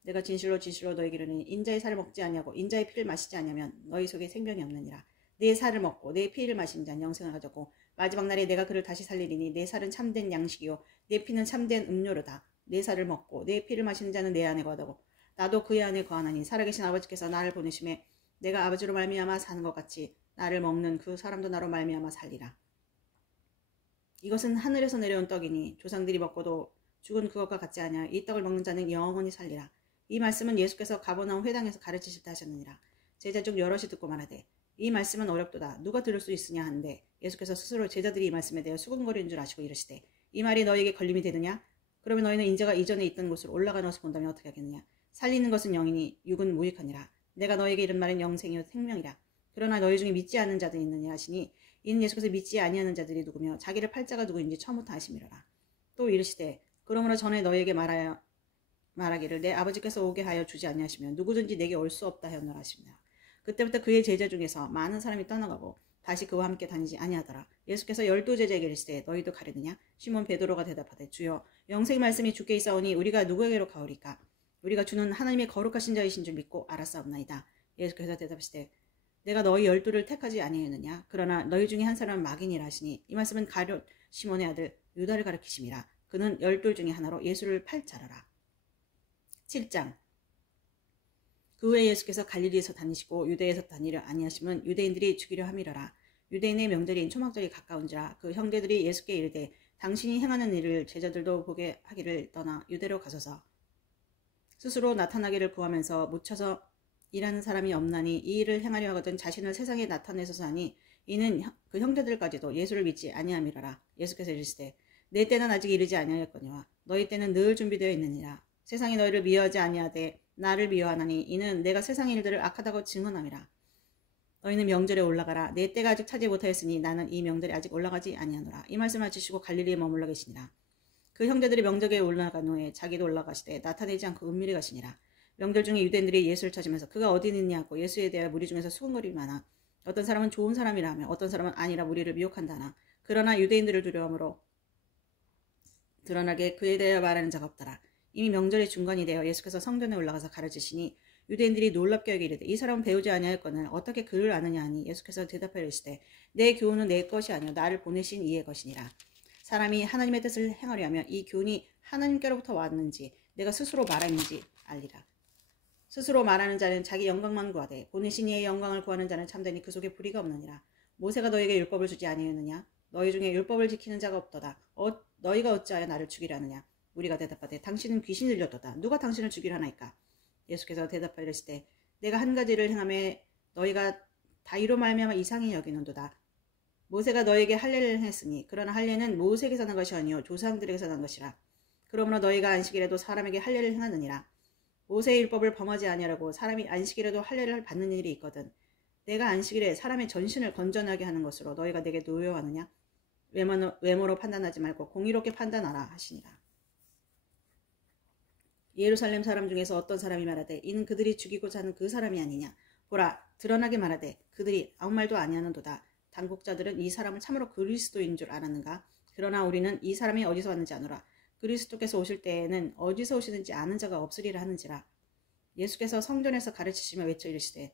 내가 진실로 진실로 너에게 이르노니 인자의 살을 먹지 아니하고 인자의 피를 마시지 아니하면 너희 속에 생명이 없느니라. 내 살을 먹고 내 피를 마신 자는 영생을 가졌고 마지막 날에 내가 그를 다시 살리리니 내 살은 참된 양식이요 내 피는 참된 음료로다. 내 살을 먹고 내 피를 마시는 자는 내 안에 거하고 나도 그의 안에 거하나니 살아계신 아버지께서 나를 보내심에 내가 아버지로 말미암아 사는 것 같이 나를 먹는 그 사람도 나로 말미암아 살리라. 이것은 하늘에서 내려온 떡이니 조상들이 먹고도 죽은 그것과 같지 아니하 이 떡을 먹는 자는 영원히 살리라. 이 말씀은 예수께서 가버나움 회당에서 가르치실 때 하셨느니라. 제자 중 여럿이 듣고 말하되 이 말씀은 어렵도다. 누가 들을 수 있으냐 하는데 예수께서 스스로 제자들이 이 말씀에 대해 수군거리는 줄 아시고 이르시되 이 말이 너희에게 걸림이 되느냐? 그러면 너희는 인자가 이전에 있던 곳으로 올라가서 본다면 어떻게 하겠느냐? 살리는 것은 영이니 육은 무익하니라. 내가 너에게 이른 말은 영생이요 생명이라. 그러나 너희 중에 믿지 않는 자들이 있느냐 하시니 이는 예수께서 믿지 아니하는 자들이 누구며 자기를 팔 자가 누구인지 처음부터 아심이로라. 또 이르시되 그러므로 전에 너희에게 말하기를 내 아버지께서 오게 하여 주지 아니하시면 누구든지 내게 올 수 없다 하였노라 하십니다. 그때부터 그의 제자 중에서 많은 사람이 떠나가고 다시 그와 함께 다니지 아니하더라. 예수께서 12제자에게 이르시되 너희도 가려느냐? 시몬 베드로가 대답하되 주여 영생의 말씀이 주께 있사오니 우리가 누구에게로 가오리까? 우리가 주는 하나님의 거룩하신 자이신 줄 믿고 알았사옵나이다. 예수께서 대답하시되 내가 너희 12를 택하지 아니하였느냐? 그러나 너희 중에 한 사람은 마귀니라 하시니 이 말씀은 가룟 시몬의 아들 유다를 가리키심이라. 그는 12 중에 하나로 예수를 팔 자라라. 7장. 그 후에 예수께서 갈릴리에서 다니시고 유대에서 다니려 아니하심은 유대인들이 죽이려 함이러라. 유대인의 명절인 초막절이 가까운지라 그 형제들이 예수께 이르되 당신이 행하는 일을 제자들도 보게 하기를 떠나 유대로 가소서. 스스로 나타나기를 구하면서 묻혀서 일하는 사람이 없나니 이 일을 행하려 하거든 자신을 세상에 나타내소서 하니 이는 그 형제들까지도 예수를 믿지 아니함이라라. 예수께서 이르시되 내 때는 아직 이르지 아니하였거니와 너희 때는 늘 준비되어 있느니라. 세상이 너희를 미워하지 아니하되 나를 미워하나니 이는 내가 세상의 일들을 악하다고 증언함이라. 너희는 명절에 올라가라. 내 때가 아직 차지 못하였으니 나는 이 명절에 아직 올라가지 아니하노라. 이 말씀을 하시고 갈릴리에 머물러 계시니라. 그 형제들이 명절에 올라간 후에 자기도 올라가시되 나타내지 않고 은밀히 가시니라. 명절 중에 유대인들이 예수를 찾으면서 그가 어디 있느냐고 예수에 대하여 무리 중에서 수군거림이 많아 어떤 사람은 좋은 사람이라 하며 어떤 사람은 아니라 무리를 미혹한다나 그러나 유대인들을 두려움으로 드러나게 그에 대하여 말하는 자가 없더라. 이미 명절의 중간이 되어 예수께서 성전에 올라가서 가르치시니 유대인들이 놀랍게 여기게 이르되 이 사람은 배우지 아니하였거늘 어떻게 그를 아느냐 하니 예수께서 대답하여 이르시되 내 교훈은 내 것이 아니요 나를 보내신 이의 것이니라. 사람이 하나님의 뜻을 행하려 하면 이 교훈이 하나님께로부터 왔는지 내가 스스로 말하는지 알리라. 스스로 말하는 자는 자기 영광만 구하되 보내신 이의 영광을 구하는 자는 참되니 그 속에 불의가 없느니라. 모세가 너에게 율법을 주지 아니하였느냐? 너희 중에 율법을 지키는 자가 없도다. 너희가 어찌하여 나를 죽이려 하느냐? 우리가 대답하되 당신은 귀신을 들렸도다. 누가 당신을 죽이려 하나이까? 예수께서 대답하여 이르시되 내가 한 가지를 행하매 너희가 다 이로 말미암아 이상히 여기는도다. 모세가 너에게 할례를 했으니 그러나 할례는 모세에게서 난 것이 아니요 조상들에게서 난 것이라. 그러므로 너희가 안식일에도 사람에게 할례를 행하느니라. 모세의 율법을 범하지 아니하라고 사람이 안식일에도 할례를 받는 일이 있거든. 내가 안식일에 사람의 전신을 건전하게 하는 것으로 너희가 내게 노여하느냐? 외모로 판단하지 말고 공의롭게 판단하라 하시니라. 예루살렘 사람 중에서 어떤 사람이 말하되 이는 그들이 죽이고자 하는 그 사람이 아니냐. 보라 드러나게 말하되 그들이 아무 말도 아니하는도다. 당국자들은 이 사람을 참으로 그리스도인 줄 알았는가? 그러나 우리는 이 사람이 어디서 왔는지 아노라. 그리스도께서 오실 때에는 어디서 오시는지 아는 자가 없으리라 하는지라. 예수께서 성전에서 가르치시며 외쳐 이르시되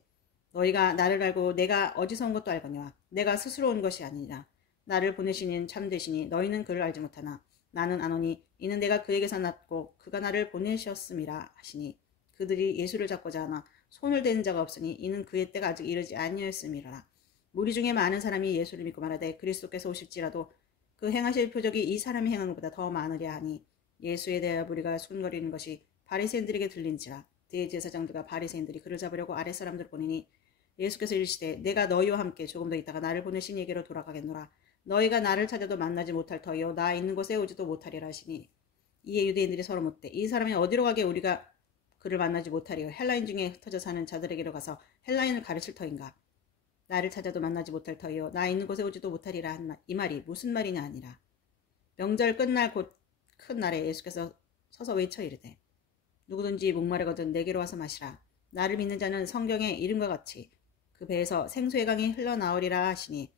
너희가 나를 알고 내가 어디서 온 것도 알거니와 내가 스스로 온 것이 아니라 나를 보내신 이는 참되시니 너희는 그를 알지 못하나 나는 아노니 이는 내가 그에게서 났고 그가 나를 보내셨음이라 하시니 그들이 예수를 잡고자 하나 손을 대는 자가 없으니 이는 그의 때가 아직 이르지 아니하였음이라. 무리 중에 많은 사람이 예수를 믿고 말하되 그리스도께서 오실지라도 그 행하실 표적이 이 사람이 행한 것보다 더 많으랴 하니 예수에 대하여 무리가 수군거리는 것이 바리새인들에게 들린지라. 대제사장들과 바리새인들이 그를 잡으려고 아랫사람들을 보내니 예수께서 이르시되 내가 너희와 함께 조금 더 있다가 나를 보내신 이에게로 돌아가겠노라. 너희가 나를 찾아도 만나지 못할 터이요 나 있는 곳에 오지도 못하리라 하시니 이에 유대인들이 서로 묻되 이 사람이 어디로 가게 우리가 그를 만나지 못하리요? 헬라인 중에 흩어져 사는 자들에게로 가서 헬라인을 가르칠 터인가? 나를 찾아도 만나지 못할 터이요 나 있는 곳에 오지도 못하리라 한 이 말이 무슨 말이냐 하니라. 명절 끝날 곧 큰 날에 예수께서 서서 외쳐 이르되 누구든지 목마르거든 내게로 와서 마시라. 나를 믿는 자는 성경의 이름과 같이 그 배에서 생수의 강이 흘러나오리라 하시니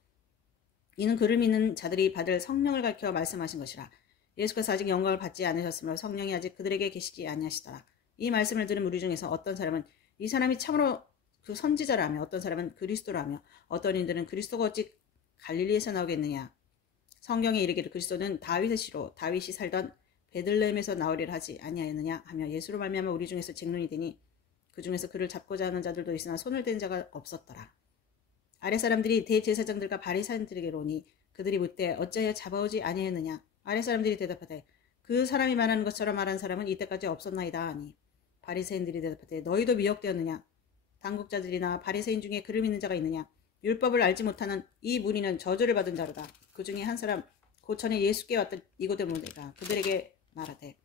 이는 그를 믿는 자들이 받을 성령을 가리켜 말씀하신 것이라. 예수께서 아직 영광을 받지 않으셨으므로 성령이 아직 그들에게 계시지 아니하시더라. 이 말씀을 들은 무리 중에서 어떤 사람은 이 사람이 참으로 그 선지자라며 어떤 사람은 그리스도라며 어떤 이들은 그리스도가 어찌 갈릴리에서 나오겠느냐. 성경에 이르기를 그리스도는 다윗의 씨로 다윗이 살던 베들레헴에서 나오리라 하지 아니하였느냐 하며 예수로 말미암아 우리 중에서 쟁론이 되니 그 중에서 그를 잡고자 하는 자들도 있으나 손을 댄 자가 없었더라. 아랫사람들이 대제사장들과 바리새인들에게로 오니 그들이 묻되 어찌하여 잡아오지 아니하였느냐. 아랫사람들이 대답하되 그 사람이 말하는 것처럼 말한 사람은 이때까지 없었나이다 하니 바리새인들이 대답하되 너희도 미혹되었느냐. 당국자들이나 바리새인 중에 그를 믿는 자가 있느냐. 율법을 알지 못하는 이 무리는 저주를 받은 자로다. 그 중에 한 사람 곧 전에 예수께 왔던 니고데모가 그들에게 말하되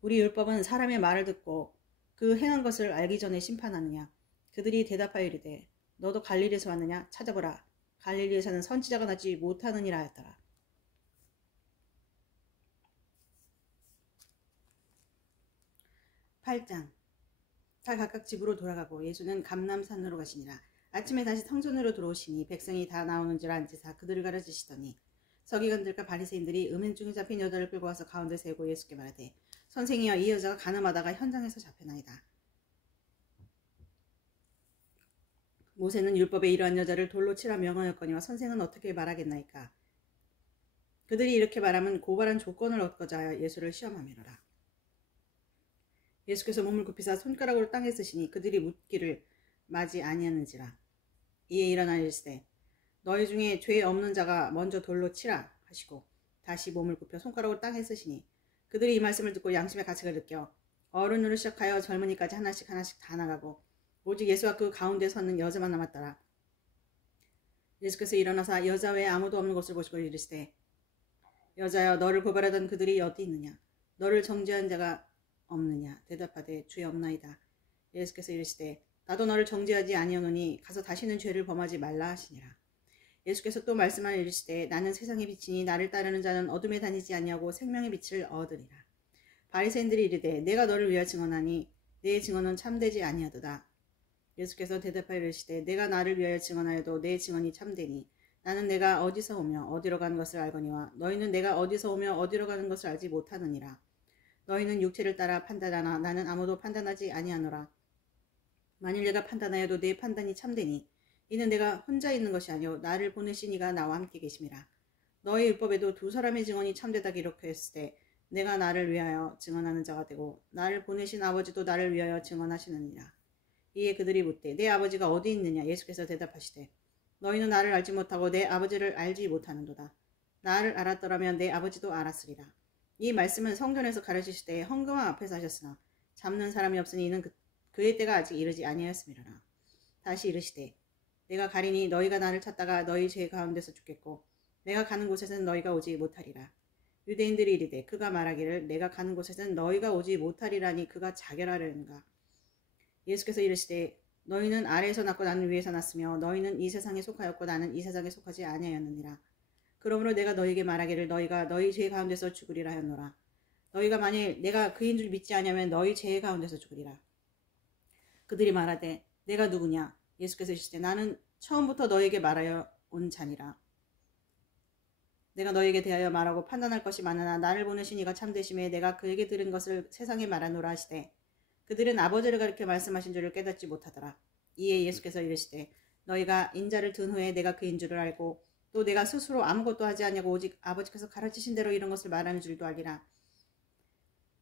우리 율법은 사람의 말을 듣고 그 행한 것을 알기 전에 심판하느냐. 그들이 대답하여 이르되 너도 갈릴리에서 왔느냐. 찾아보라. 갈릴리에서는 선지자가 나지 못하느니라 하였더라. 8장. 다 각각 집으로 돌아가고 예수는 감람산으로 가시니라. 아침에 다시 성전으로 들어오시니 백성이 다 나오는 줄 앉으사 그들을 가르치시더니 서기관들과 바리새인들이 음행중에 잡힌 여자를 끌고 와서 가운데 세우고 예수께 말하되 선생이여 이 여자가 간음하다가 현장에서 잡혀나이다. 모세는 율법에 이러한 여자를 돌로 치라 명하였거니와 선생은 어떻게 말하겠나이까. 그들이 이렇게 말하면 고발한 조건을 얻고자 하여 예수를 시험하미로라. 예수께서 몸을 굽히사 손가락으로 땅에 쓰시니 그들이 묻기를 마지 아니하는지라. 이에 일어나 이르시되 너희 중에 죄 없는 자가 먼저 돌로 치라 하시고 다시 몸을 굽혀 손가락으로 땅에 쓰시니 그들이 이 말씀을 듣고 양심의 가책을 느껴 어른으로 시작하여 젊은이까지 하나씩 다 나가고 오직 예수와 그 가운데 서는 여자만 남았더라. 예수께서 일어나사 여자 외에 아무도 없는 곳을 보시고 이르시되 여자여 너를 고발하던 그들이 어디 있느냐. 너를 정죄한 자가 없느냐. 대답하되 주여 없나이다. 예수께서 이르시되 나도 너를 정죄하지 아니하노니 가서 다시는 죄를 범하지 말라 하시니라. 예수께서 또 말씀하여 이르시되 나는 세상의 빛이니 나를 따르는 자는 어둠에 다니지 아니하고 생명의 빛을 얻으리라. 바리새인들이 이르되 내가 너를 위하여 증언하니 내 증언은 참되지 아니하도다. 예수께서 대답하여 이르시되 내가 나를 위하여 증언하여도 내 증언이 참되니 나는 내가 어디서 오며 어디로 가는 것을 알거니와 너희는 내가 어디서 오며 어디로 가는 것을 알지 못하느니라. 너희는 육체를 따라 판단하나 나는 아무도 판단하지 아니하노라. 만일 내가 판단하여도 내 판단이 참되니 이는 내가 혼자 있는 것이 아니요 나를 보내신 이가 나와 함께 계심이라. 너희 율법에도 두 사람의 증언이 참되다 기록하였을 때 내가 나를 위하여 증언하는 자가 되고 나를 보내신 아버지도 나를 위하여 증언하시느니라. 이에 그들이 묻되 내 아버지가 어디 있느냐. 예수께서 대답하시되 너희는 나를 알지 못하고 내 아버지를 알지 못하는도다. 나를 알았더라면 내 아버지도 알았으리라. 이 말씀은 성전에서 가르치실 때 헌금함 앞에서 하셨으나 잡는 사람이 없으니 이는 그의 때가 아직 이르지 아니하였음이라. 다시 이르시되 내가 가리니 너희가 나를 찾다가 너희 죄 가운데서 죽겠고 내가 가는 곳에서는 너희가 오지 못하리라. 유대인들이 이르되 그가 말하기를 내가 가는 곳에서는 너희가 오지 못하리라니 그가 자결하려는가. 예수께서 이르시되 너희는 아래에서 났고 나는 위에서 났으며 너희는 이 세상에 속하였고 나는 이 세상에 속하지 아니하였느니라. 그러므로 내가 너희에게 말하기를 너희가 너희 죄 가운데서 죽으리라 하였노라. 너희가 만일 내가 그인 줄 믿지 아니하면 너희 죄 가운데서 죽으리라. 그들이 말하되 내가 누구냐. 예수께서 이르시되 나는 처음부터 너희에게 말하여 온 자니라. 내가 너희에게 대하여 말하고 판단할 것이 많으나 나를 보내신 이가 참되심에 내가 그에게 들은 것을 세상에 말하노라 하시되 그들은 아버지를 가리켜 말씀하신 줄을 깨닫지 못하더라. 이에 예수께서 이르시되 너희가 인자를 든 후에 내가 그인 줄을 알고 또 내가 스스로 아무것도 하지 아니하고 오직 아버지께서 가르치신 대로 이런 것을 말하는 줄도 알리라.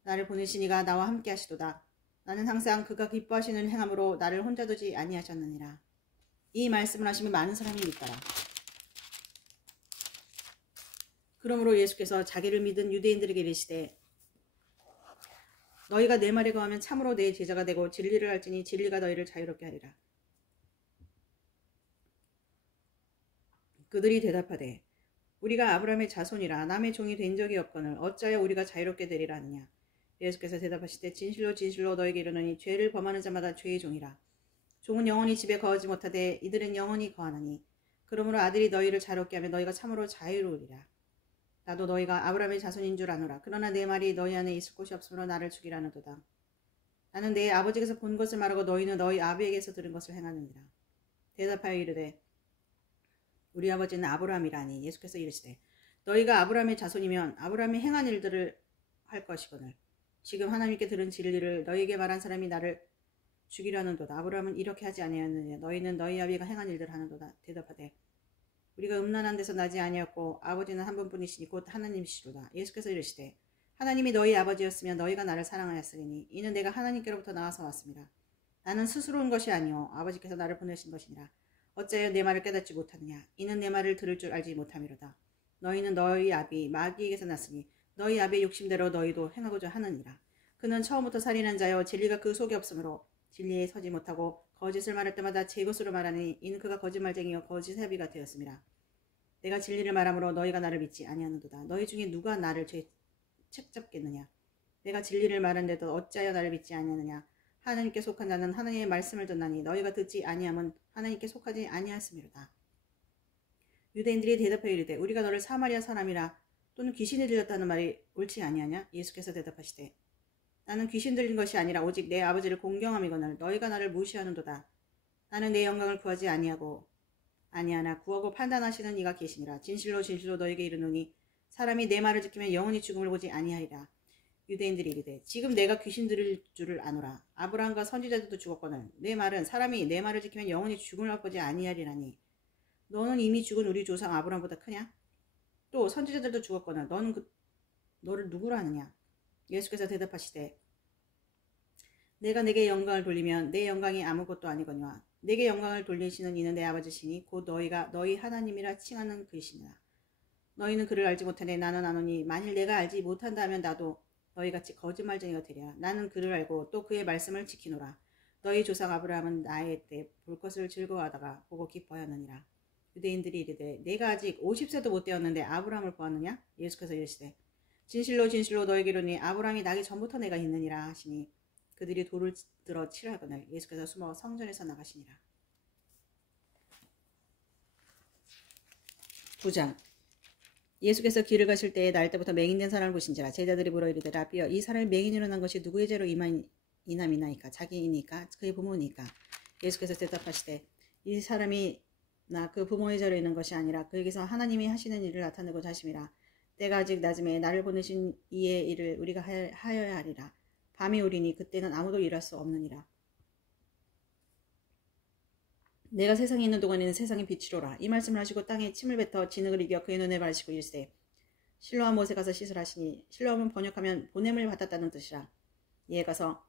나를 보내신 이가 나와 함께 하시도다. 나는 항상 그가 기뻐하시는 행함으로 나를 혼자 두지 아니하셨느니라. 이 말씀을 하시면 많은 사람이 믿더라. 그러므로 예수께서 자기를 믿은 유대인들에게 이르시되 너희가 내 말에 거하면 참으로 내 제자가 되고 진리를 알지니 진리가 너희를 자유롭게 하리라. 그들이 대답하되 우리가 아브라함의 자손이라 남의 종이 된 적이 없거늘 어찌하여 우리가 자유롭게 되리라 하느냐. 예수께서 대답하시되 진실로 진실로 너희에게 이르노니 죄를 범하는 자마다 죄의 종이라. 종은 영원히 집에 거하지 못하되 이들은 영원히 거하나니 그러므로 아들이 너희를 자유롭게 하면 너희가 참으로 자유로우리라. 나도 너희가 아브라함의 자손인 줄 아노라. 그러나 내 말이 너희 안에 있을 곳이 없으므로 나를 죽이라는도다. 나는 내 아버지께서 본 것을 말하고 너희는 너희 아비에게서 들은 것을 행하느니라. 대답하여 이르되 우리 아버지는 아브라함이라니. 예수께서 이르시되 너희가 아브라함의 자손이면 아브라함이 행한 일들을 할 것이거늘 지금 하나님께 들은 진리를 너희에게 말한 사람이 나를 죽이라는도다. 아브라함은 이렇게 하지 아니하느냐. 너희는 너희 아비가 행한 일들을 하는도다. 대답하되 우리가 음란한 데서 나지 아니었고 아버지는 한 분뿐이시니 곧 하나님이시로다. 예수께서 이르시되 하나님이 너희 아버지였으면 너희가 나를 사랑하였으리니 이는 내가 하나님께로부터 나와서 왔습니다. 나는 스스로 온 것이 아니요 아버지께서 나를 보내신 것이니라. 어찌하여 내 말을 깨닫지 못하느냐. 이는 내 말을 들을 줄 알지 못함이로다. 너희는 너희 아비 마귀에게서 났으니 너희 아비의 욕심대로 너희도 행하고자 하느니라. 그는 처음부터 살인한 자여 진리가 그 속에 없으므로 진리에 서지 못하고 거짓을 말할 때마다 제 것으로 말하니 이는 그가 거짓말쟁이요 거짓의 아비가 되었습니다. 내가 진리를 말하므로 너희가 나를 믿지 아니하는도다. 너희 중에 누가 나를 책잡겠느냐. 내가 진리를 말하는데도 어찌하여 나를 믿지 아니하느냐. 하나님께 속한 자는 하나님의 말씀을 듣나니 너희가 듣지 아니함은 하나님께 속하지 아니하였음이로다. 유대인들이 대답하여 이르되 우리가 너를 사마리아 사람이라 또는 귀신이 들렸다는 말이 옳지 아니하냐. 예수께서 대답하시되 나는 귀신 들린 것이 아니라 오직 내 아버지를 공경함이거늘 너희가 나를 무시하는도다. 나는 내 영광을 구하지 아니하나 구하고 판단하시는 이가 계시니라. 진실로 진실로 너희에게 이르노니 사람이 내 말을 지키면 영원히 죽음을 보지 아니하리라. 유대인들이 이르되 지금 내가 귀신 들릴 줄을 아노라. 아브라함과 선지자들도 죽었거늘 내 말은 사람이 내 말을 지키면 영원히 죽음을 보지 아니하리라니. 너는 이미 죽은 우리 조상 아브라함보다 크냐? 또 선지자들도 죽었거늘 너는 너를 누구로 하느냐? 예수께서 대답하시되 내가 내게 영광을 돌리면 내 영광이 아무것도 아니거니와 내게 영광을 돌리시는 이는 내 아버지시니 곧 너희가 너희 하나님이라 칭하는 그이시니라. 너희는 그를 알지 못하네 나는 아노니 만일 내가 알지 못한다 하면 나도 너희같이 거짓말쟁이가 되랴. 나는 그를 알고 또 그의 말씀을 지키노라. 너희 조상 아브라함은 나의 때 볼 것을 즐거워하다가 보고 기뻐하였느니라. 유대인들이 이르되 내가 아직 50세도 못 되었는데 아브라함을 보았느냐? 예수께서 이르시되 진실로 진실로 너희에게 이르노니 아브라함이 나기 전부터 내가 있느니라 하시니 그들이 돌을 들어 치라거늘 예수께서 숨어 성전에서 나가시니라. 9장. 예수께서 길을 가실 때에 날 때부터 맹인된 사람을 보신지라. 제자들이 물어 이르되 라비여 이 사람이 맹인으로 난 것이 누구의 죄로 이남이나이까 자기이니까 그의 부모니까. 예수께서 대답하시되 이 사람이 나 그 부모의 죄로 있는 것이 아니라 그에게서 하나님이 하시는 일을 나타내고자 하심이라. 때가 아직 낮음에 나를 보내신 이의 일을 우리가 하여야 하리라. 밤이 오리니 그때는 아무도 일할 수 없느니라. 내가 세상에 있는 동안에는 세상의 빛이로라. 이 말씀을 하시고 땅에 침을 뱉어 진흙을 이겨 그의 눈에 바르시고 이르시되 실로암 못에 가서 씻으라 하시니 실로암은 번역하면 보냄을 받았다는 뜻이라. 이에 가서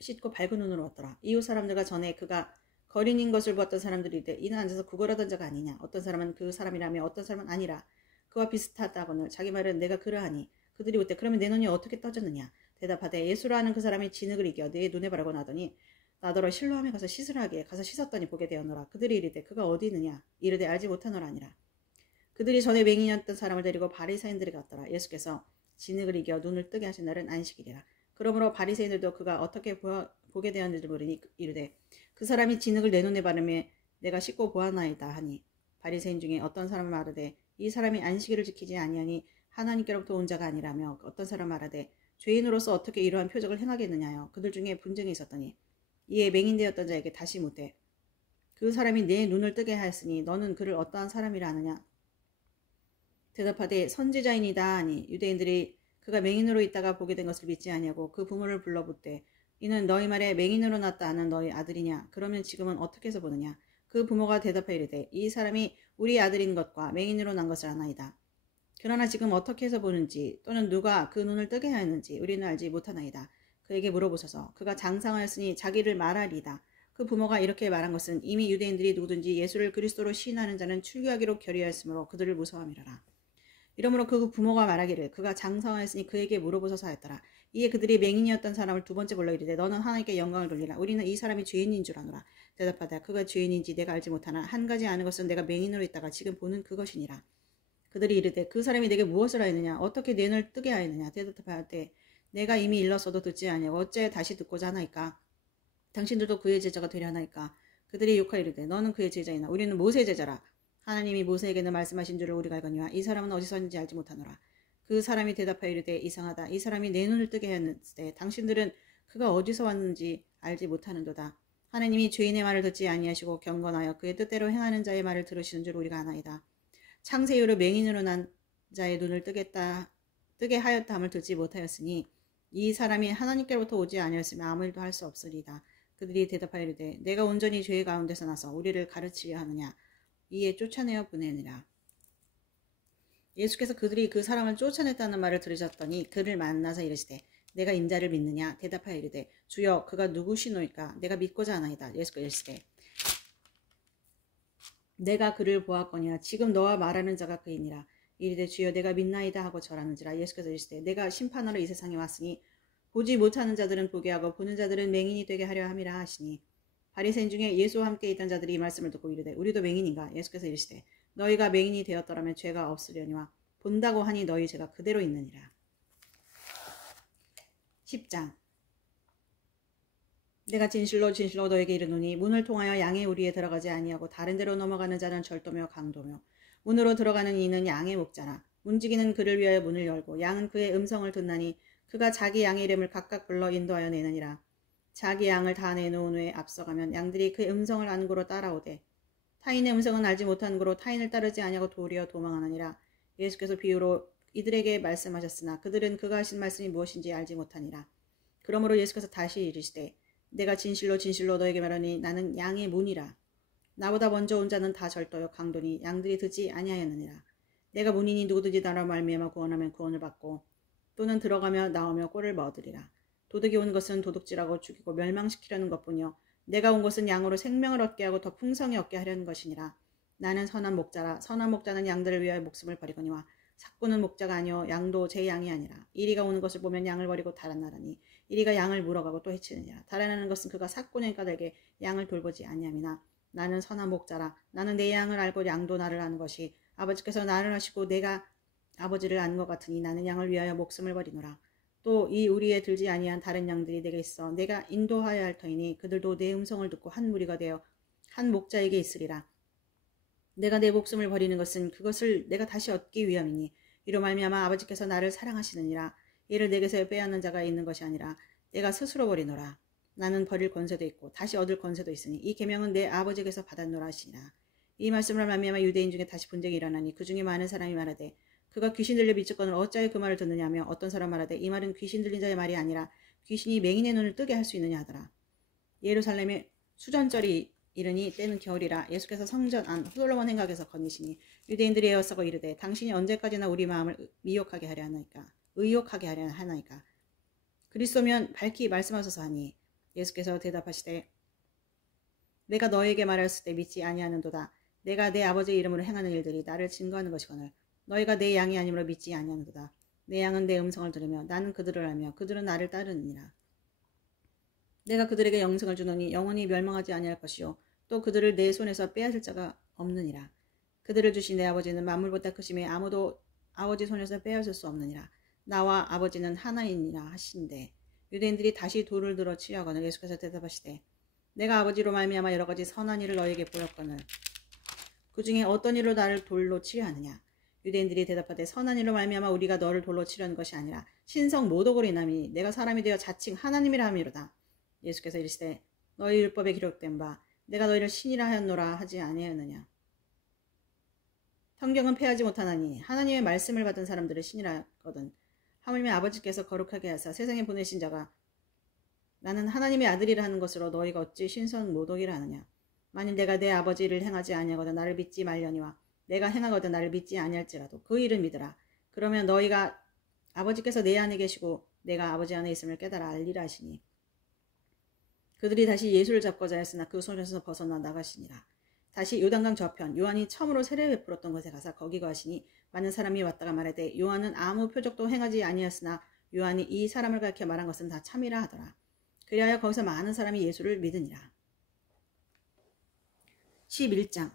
씻고 밝은 눈으로 왔더라. 이웃 사람들과 전에 그가 거린인 것을 보았던 사람들이 이르되 이는 앉아서 구걸하던 자가 아니냐. 어떤 사람은 그 사람이라며 어떤 사람은 아니라 그와 비슷하다거늘 자기 말은 내가 그러하니 그들이 묻되 그러면 내 눈이 어떻게 떠졌느냐. 대답하되 예수라 하는 그 사람이 진흙을 이겨 내 눈에 바르고 나더니 나더러 실로암에 가서 씻으라 하기에 가서 씻었더니 보게 되었노라. 그들이 이르되 그가 어디 있느냐. 이르되 알지 못하노라 아니라. 그들이 전에 맹인이었던 사람을 데리고 바리새인들에게 갔더라. 예수께서 진흙을 이겨 눈을 뜨게 하신 날은 안식일이라. 그러므로 바리새인들도 그가 어떻게 보게 되었는지 모르니 이르되 그 사람이 진흙을 내 눈에 바르매 내가 씻고 보았나이다 하니. 바리새인 중에 어떤 사람은 말하되 이 사람이 안식일을 지키지 아니하니 하나님께로부터 온 자가 아니라며 어떤 사람 말하되 죄인으로서 어떻게 이러한 표적을 행하겠느냐요. 그들 중에 분쟁이 있었더니 이에 맹인되었던 자에게 다시 묻되 그 사람이 내 눈을 뜨게 하였으니 너는 그를 어떠한 사람이라 하느냐. 대답하되 선지자이니이다 하니 유대인들이 그가 맹인으로 있다가 보게 된 것을 믿지 아니하고 그 부모를 불러 묻되 이는 너희 말에 맹인으로 났다 하는 너희 아들이냐. 그러면 지금은 어떻게 해서 보느냐. 그 부모가 대답하여 이르되 이 사람이 우리 아들인 것과 맹인으로 난 것을 아나이다. 그러나 지금 어떻게 해서 보는지 또는 누가 그 눈을 뜨게 하였는지 우리는 알지 못하나이다. 그에게 물어보소서. 그가 장상하였으니 자기를 말하리이다. 그 부모가 이렇게 말한 것은 이미 유대인들이 누구든지 예수를 그리스도로 시인하는 자는 출교하기로 결의하였으므로 그들을 무서워함이라라. 이러므로 그 부모가 말하기를 그가 장상하였으니 그에게 물어보소서 하였더라. 이에 그들이 맹인이었던 사람을 두 번째 불러 이르되 너는 하나님께 영광을 돌리라. 우리는 이 사람이 죄인인 줄 아노라. 대답하되 그가 죄인인지 내가 알지 못하나 한 가지 아는 것은 내가 맹인으로 있다가 지금 보는 그것이니라. 그들이 이르되 그 사람이 내게 무엇을 하였느냐. 어떻게 내 눈을 뜨게 하였느냐. 대답하되 내가 이미 일렀어도 듣지 아니하고 어째 다시 듣고자 하나이까. 당신들도 그의 제자가 되려 하나이까. 그들이 욕하여 이르되 너는 그의 제자이나 우리는 모세의 제자라. 하나님이 모세에게는 말씀하신 줄을 우리가 알거니와 이 사람은 어디서 왔는지 알지 못하노라. 그 사람이 대답하여 이르되 이상하다. 이 사람이 내 눈을 뜨게 하였는데 당신들은 그가 어디서 왔는지 알지 못하는도다. 하나님이 죄인의 말을 듣지 아니하시고 경건하여 그의 뜻대로 행하는 자의 말을 들으시는 줄 우리가 아나이다. 창세 이후로 맹인으로 난 자의 눈을 뜨게 하였다 함을 듣지 못하였으니 이 사람이 하나님께로부터 오지 아니었으면 아무 일도 할 수 없으리다. 그들이 대답하여 이르되 내가 온전히 죄 가운데서 나서 우리를 가르치려 하느냐. 이에 쫓아내어 보내니라. 예수께서 그들이 그 사람을 쫓아냈다는 말을 들으셨더니 그를 만나서 이르시되 내가 인자를 믿느냐. 대답하여 이르되 주여 그가 누구시노이까. 내가 믿고자 하나이다. 예수께서 이르시되 내가 그를 보았거니와 지금 너와 말하는 자가 그이니라. 이르되 주여 내가 믿나이다 하고 절하는지라. 예수께서 이르시되 내가 심판하러 이 세상에 왔으니 보지 못하는 자들은 보게 하고 보는 자들은 맹인이 되게 하려 함이라 하시니. 바리새인 중에 예수와 함께 있던 자들이 이 말씀을 듣고 이르되 우리도 맹인인가. 예수께서 이르시되 너희가 맹인이 되었더라면 죄가 없으려니와 본다고 하니 너희 죄가 그대로 있느니라. 10장. 내가 진실로 진실로 너에게 이르노니 문을 통하여 양의 우리에 들어가지 아니하고 다른 데로 넘어가는 자는 절도며 강도며 문으로 들어가는 이는 양의 목자라. 문지기는 그를 위하여 문을 열고 양은 그의 음성을 듣나니 그가 자기 양의 이름을 각각 불러 인도하여 내느니라. 자기 양을 다 내놓은 후에 앞서가면 양들이 그의 음성을 아는 고로 따라오되 타인의 음성은 알지 못하는 고로 타인을 따르지 아니하고 도리어 도망하느니라. 예수께서 비유로 이들에게 말씀하셨으나 그들은 그가 하신 말씀이 무엇인지 알지 못하니라. 그러므로 예수께서 다시 이르시되 내가 진실로 진실로 너에게 말하니 나는 양의 문이라. 나보다 먼저 온 자는 다 절도요 강도니 양들이 듣지 아니하였느니라. 내가 문이니 누구든지 나로 말미암아 구원하면 구원을 받고 또는 들어가며 나오며 꼴을 얻으리라. 도둑이 온 것은 도둑질하고 죽이고 멸망시키려는 것뿐이요 내가 온 것은 양으로 생명을 얻게 하고 더 풍성히 얻게 하려는 것이니라. 나는 선한 목자라. 선한 목자는 양들을 위하여 목숨을 버리거니와 삭구는 목자가 아니요 양도 제 양이 아니라. 이리가 오는 것을 보면 양을 버리고 달아나라니 이리가 양을 물어가고 또 해치느니라. 달아나는 것은 그가 삭구는 까닭에 양을 돌보지 아니함이나 나는 선한 목자라. 나는 내 양을 알고 양도 나를 아는 것이 아버지께서 나를 아시고 내가 아버지를 아는 것 같으니 나는 양을 위하여 목숨을 버리노라. 또 이 우리에 들지 아니한 다른 양들이 내게 있어 내가 인도하여야 할 터이니 그들도 내 음성을 듣고 한 무리가 되어 한 목자에게 있으리라. 내가 내 목숨을 버리는 것은 그것을 내가 다시 얻기 위함이니 이로 말미암아 아버지께서 나를 사랑하시느니라. 이를 내게서 빼앗는 자가 있는 것이 아니라 내가 스스로 버리노라. 나는 버릴 권세도 있고 다시 얻을 권세도 있으니 이 계명은 내 아버지께서 받았노라 하시니라. 이 말씀을 말미암아 유대인 중에 다시 분쟁이 일어나니 그 중에 많은 사람이 말하되 그가 귀신 들려 미쳤거늘 어찌하여 그 말을 듣느냐며 어떤 사람 말하되 이 말은 귀신 들린 자의 말이 아니라 귀신이 맹인의 눈을 뜨게 할 수 있느냐 하더라. 예루살렘에 수전절이 이르니 때는 겨울이라. 예수께서 성전 안 솔로몬 행각에서 건니시니 유대인들이 에어싸고 이르되 당신이 언제까지나 우리 마음을 미혹하게 하려 하나이까 의욕하게 하려 하나이까 그리스도면 밝히 말씀하소서 하니 예수께서 대답하시되 내가 너에게 말하였을 때 믿지 아니하는도다. 내가 내 아버지의 이름으로 행하는 일들이 나를 증거하는 것이거늘 너희가 내 양이 아니므로 믿지 아니하는도다. 내 양은 내 음성을 들으며 나는 그들을 알며 그들은 나를 따르느니라. 내가 그들에게 영생을 주노니 영원히 멸망하지 아니할 것이요 또 그들을 내 손에서 빼앗을 자가 없느니라. 그들을 주신 내 아버지는 만물보다 크심에 아무도 아버지 손에서 빼앗을 수 없느니라. 나와 아버지는 하나이니라 하신대. 유대인들이 다시 돌을 들어 치려 하거늘 예수께서 대답하시되 내가 아버지로 말미암아 여러 가지 선한 일을 너에게 보였거늘 그 중에 어떤 일로 나를 돌로 치려 하느냐. 유대인들이 대답하되 선한 일로 말미암아 우리가 너를 돌로 치려는 것이 아니라 신성 모독으로 인함이 내가 사람이 되어 자칭 하나님이라 함이로다. 예수께서 이르시되 너희 율법에 기록된 바 내가 너희를 신이라 하였노라 하지 아니하였느냐. 성경은 폐하지 못하나니 하나님의 말씀을 받은 사람들을 신이라 하거든 하물며 아버지께서 거룩하게 하사 세상에 보내신 자가 나는 하나님의 아들이라 하는 것으로 너희가 어찌 신성 모독이라 하느냐. 만일 내가 내 아버지를 행하지 아니하거든 나를 믿지 말려니와 내가 행하거든 나를 믿지 아니할지라도 그 일을 믿으라. 그러면 너희가 아버지께서 내 안에 계시고 내가 아버지 안에 있음을 깨달아 알리라 하시니 그들이 다시 예수를 잡고자 했으나 그 손에서 벗어나 나가시니라. 다시 요단강 저편 요한이 처음으로 세례를 베풀었던 곳에 가서 거기 거하시니 많은 사람이 왔다가 말하되 요한은 아무 표적도 행하지 아니하였으나 요한이 이 사람을 가리켜 말한 것은 다 참이라 하더라. 그리하여 거기서 많은 사람이 예수를 믿으니라. 11장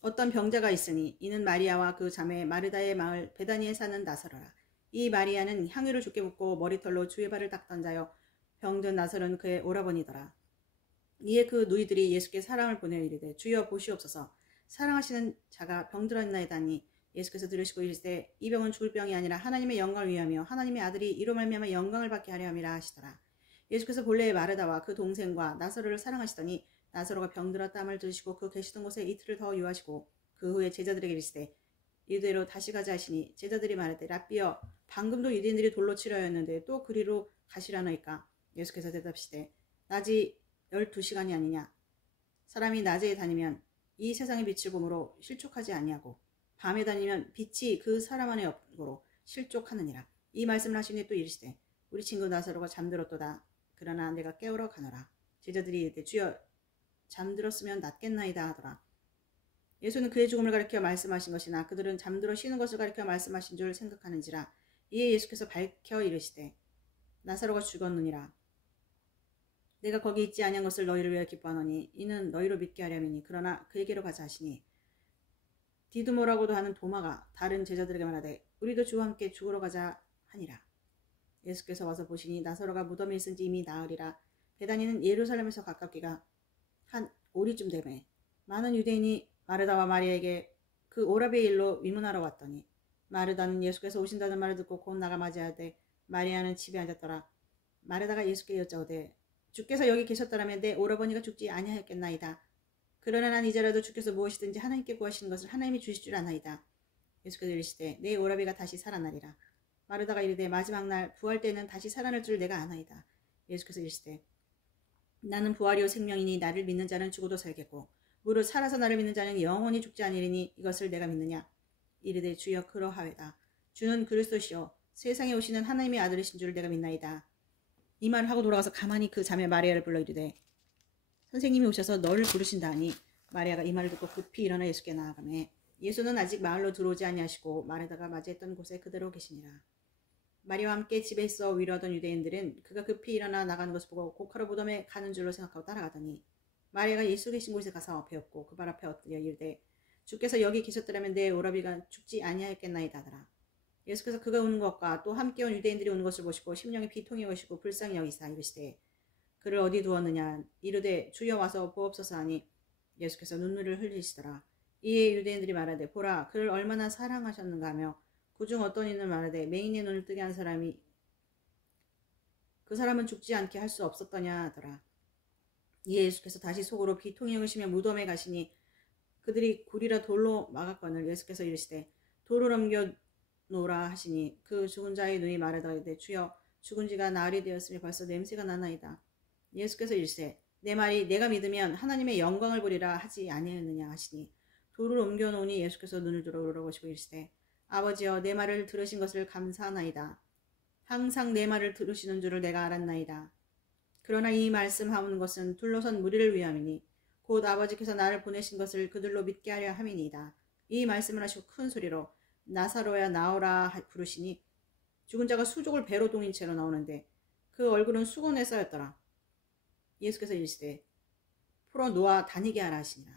어떤 병자가 있으니 이는 마리아와 그 자매 마르다의 마을 베다니에 사는 나사로라. 이 마리아는 향유를 주께 붓고 머리털로 주의 발을 닦던 자여 병든 나사로는 그의 오라버니더라. 이에 그 누이들이 예수께 사람을 보내어 이르되 주여 보시옵소서 사랑하시는 자가 병들었나이다니 예수께서 들으시고 이르시되 이 병은 죽을 병이 아니라 하나님의 영광을 위하며 하나님의 아들이 이로 말미암아 영광을 받게 하려 함이라 하시더라. 예수께서 본래 마르다와 그 동생과 나사로를 사랑하시더니 나사로가 병들었다함을 들으시고 그 계시던 곳에 이틀을 더 유하시고 그 후에 제자들에게 이르시되 이대로 다시 가자 하시니 제자들이 말하되 랍비여 방금도 유대인들이 돌로 치려 했는데 또 그리로 가시라나이까. 예수께서 대답하시되 낮이 12시간이 아니냐. 사람이 낮에 다니면 이 세상의 빛을 보므로 실족하지 아니하고 밤에 다니면 빛이 그 사람 안에 없므로 실족하느니라. 이 말씀을 하시니 또 이르시되 우리 친구 나사로가 잠들었도다. 그러나 내가 깨우러 가노라. 제자들이 이르되 주여 잠들었으면 낫겠나이다 하더라. 예수는 그의 죽음을 가리켜 말씀하신 것이나 그들은 잠들어 쉬는 것을 가리켜 말씀하신 줄 생각하는지라. 이에 예수께서 밝혀 이르시되 나사로가 죽었느니라. 내가 거기 있지 아니한 것을 너희를 위하여 기뻐하노니 이는 너희로 믿게 하려니니 그러나 그에게로 가자 하시니 디두모라고도 하는 도마가 다른 제자들에게 말하되 우리도 주와 함께 죽으러 가자 하니라. 예수께서 와서 보시니 나사로가 무덤에 있은 지 이미 나흘이라. 베다니는 예루살렘에서 가깝기가 한 오리쯤 되매 많은 유대인이 마르다와 마리아에게 그 오라비의 일로 위문하러 왔더니 마르다는 예수께서 오신다는 말을 듣고 곧 나가 맞이하되 마리아는 집에 앉았더라. 마르다가 예수께 여짜오되 주께서 여기 계셨더라면 내 오라버니가 죽지 아니하였겠나이다. 그러나 난 이제라도 주께서 무엇이든지 하나님께 구하시는 것을 하나님이 주실 줄 아나이다. 예수께서 이르시되 내 오라비가 다시 살아나리라. 마르다가 이르되 마지막 날 부활 때는 다시 살아날 줄 내가 아나이다. 예수께서 이르시되 나는 부활이요 생명이니 나를 믿는 자는 죽어도 살겠고 무릇 살아서 나를 믿는 자는 영원히 죽지 아니리니 이것을 내가 믿느냐. 이르되 주여 그러하외다. 주는 그리스도시요 세상에 오시는 하나님의 아들이신 줄 내가 믿나이다. 이 말을 하고 돌아가서 가만히 그 자매 마리아를 불러 이르되 선생님이 오셔서 너를 부르신다 하니 마리아가 이 말을 듣고 급히 일어나 예수께 나아가매 예수는 아직 마을로 들어오지 아니하시고 마르다가 맞이했던 곳에 그대로 계시니라. 마리아와 함께 집에 있어 위로하던 유대인들은 그가 급히 일어나 나가는 것을 보고 곧가로 무덤에 가는 줄로 생각하고 따라가더니 마리아가 예수 계신 곳에 가서 배웠고 그 발 앞에 엎드려 이르되 주께서 여기 계셨더라면 내 오라비가 죽지 아니하였겠나이다 하더라. 예수께서 그가 오는 것과 또 함께 온 유대인들이 오는 것을 보시고 심령이 비통히 여기시고 불쌍히 여기사 이르시되 그를 어디 두었느냐 이르되 주여 와서 보옵소서 하니 예수께서 눈물을 흘리시더라. 이에 유대인들이 말하되 보라 그를 얼마나 사랑하셨는가 하며 그중 어떤 이는 말하되 맹인의 눈을 뜨게 한 사람이 그 사람은 죽지 않게 할 수 없었더냐 하더라. 이에 예수께서 다시 속으로 비통히 여기시며 무덤에 가시니 그들이 굴이라 돌로 막았거늘 예수께서 이르시되 돌을 옮겨 놓으라 하시니 그 죽은 자의 눈이 말하되 주여 죽은 지가 나흘이 되었으니 벌써 냄새가 나나이다. 예수께서 이르시되 내 말이 내가 믿으면 하나님의 영광을 보리라 하지 아니하느냐 하시니 돌을 옮겨 놓으니 예수께서 눈을 들어 돌아보시고 이르시되 아버지여 내 말을 들으신 것을 감사하나이다. 항상 내 말을 들으시는 줄을 내가 알았나이다. 그러나 이 말씀하는 것은 둘러선 무리를 위함이니 곧 아버지께서 나를 보내신 것을 그들로 믿게 하려 함이니이다. 이 말씀을 하시고 큰 소리로 나사로야 나오라 부르시니 죽은 자가 수족을 배로 동인 채로 나오는데 그 얼굴은 수건에 쌓였더라. 예수께서 이르시되 풀어 놓아 다니게 하라 하시니라.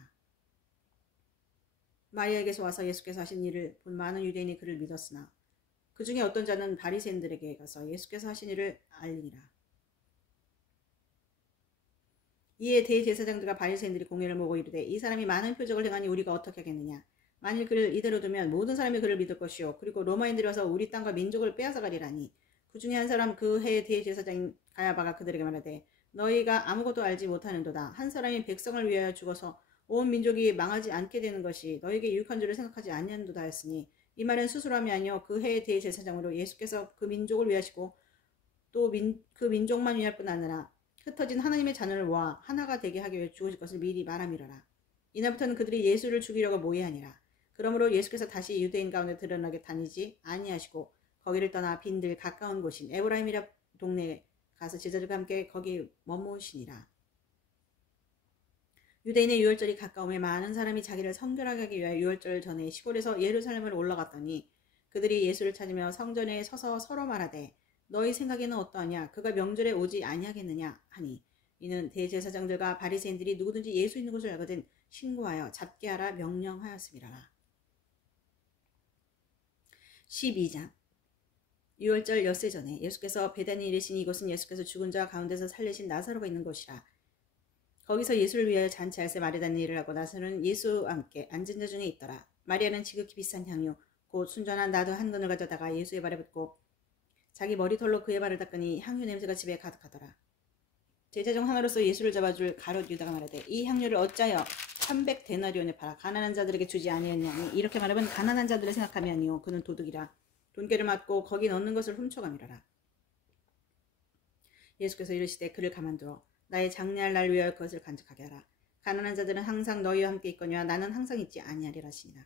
마리아에게서 와서 예수께서 하신 일을 본 많은 유대인이 그를 믿었으나 그 중에 어떤 자는 바리새인들에게 가서 예수께서 하신 일을 알리니라. 이에 대제사장들과 바리새인들이 공회를 모고 이르되 이 사람이 많은 표적을 행하니 우리가 어떻게 하겠느냐. 만일 그를 이대로 두면 모든 사람이 그를 믿을 것이요 그리고 로마인들이 와서 우리 땅과 민족을 빼앗아가리라니. 그 중에 한 사람 그 해의 대제사장인 가야바가 그들에게 말하되 너희가 아무것도 알지 못하는도다. 한 사람이 백성을 위하여 죽어서 온 민족이 망하지 않게 되는 것이 너희에게 유익한 줄을 생각하지 아니하는도다 하였으니 이 말은 스스로함이 아니요 그 해의 대제사장으로 예수께서 그 민족을 위하시고 또 그 민족만 위할 뿐 아니라 흩어진 하나님의 자녀를 모아 하나가 되게 하기 위해 죽으실 것을 미리 말함이러라. 이날부터는 그들이 예수를 죽이려고 모의하니라. 그러므로 예수께서 다시 유대인 가운데 드러나게 다니지 아니하시고 거기를 떠나 빈들 가까운 곳인 에브라임이라 동네에 가서 제자들과 함께 거기 머무시니라. 유대인의 유월절이 가까움에 많은 사람이 자기를 성결하게 하기 위하여 유월절 전에 시골에서 예루살렘으로 올라갔더니 그들이 예수를 찾으며 성전에 서서 서로 말하되 너희 생각에는 어떠하냐 그가 명절에 오지 아니하겠느냐 하니 이는 대제사장들과 바리새인들이 누구든지 예수 있는 곳을 알거든 신고하여 잡게 하라 명령하였음이라. 12장 유월절 엿새 전에 예수께서 베다니에 이르시니 이곳은 예수께서 죽은 자 가운데서 살리신 나사로가 있는 곳이라. 거기서 예수를 위하여 잔치할새 마리아는 일을 하고 나서는 예수와 함께 앉은 자 중에 있더라. 마리아는 지극히 비싼 향유 곧 순전한 나도 한 근을 가져다가 예수의 발에 붓고 자기 머리털로 그의 발을 닦으니 향유 냄새가 집에 가득하더라. 제자 중 하나로서 예수를 잡아줄 가롯 유다가 말하되 이 향유를 어찌하여 300데나리온에 팔아 가난한 자들에게 주지 아니했냐니. 이렇게 말하면 가난한 자들을 생각함이 아니요 그는 도둑이라 돈깨를 맞고 거기 넣는 것을 훔쳐감이라라. 예수께서 이르시되 그를 가만두어 나의 장례할 날 위하여 그것을 간직하게 하라. 가난한 자들은 항상 너희와 함께 있거니와 나는 항상 있지 아니하리라 하시니라.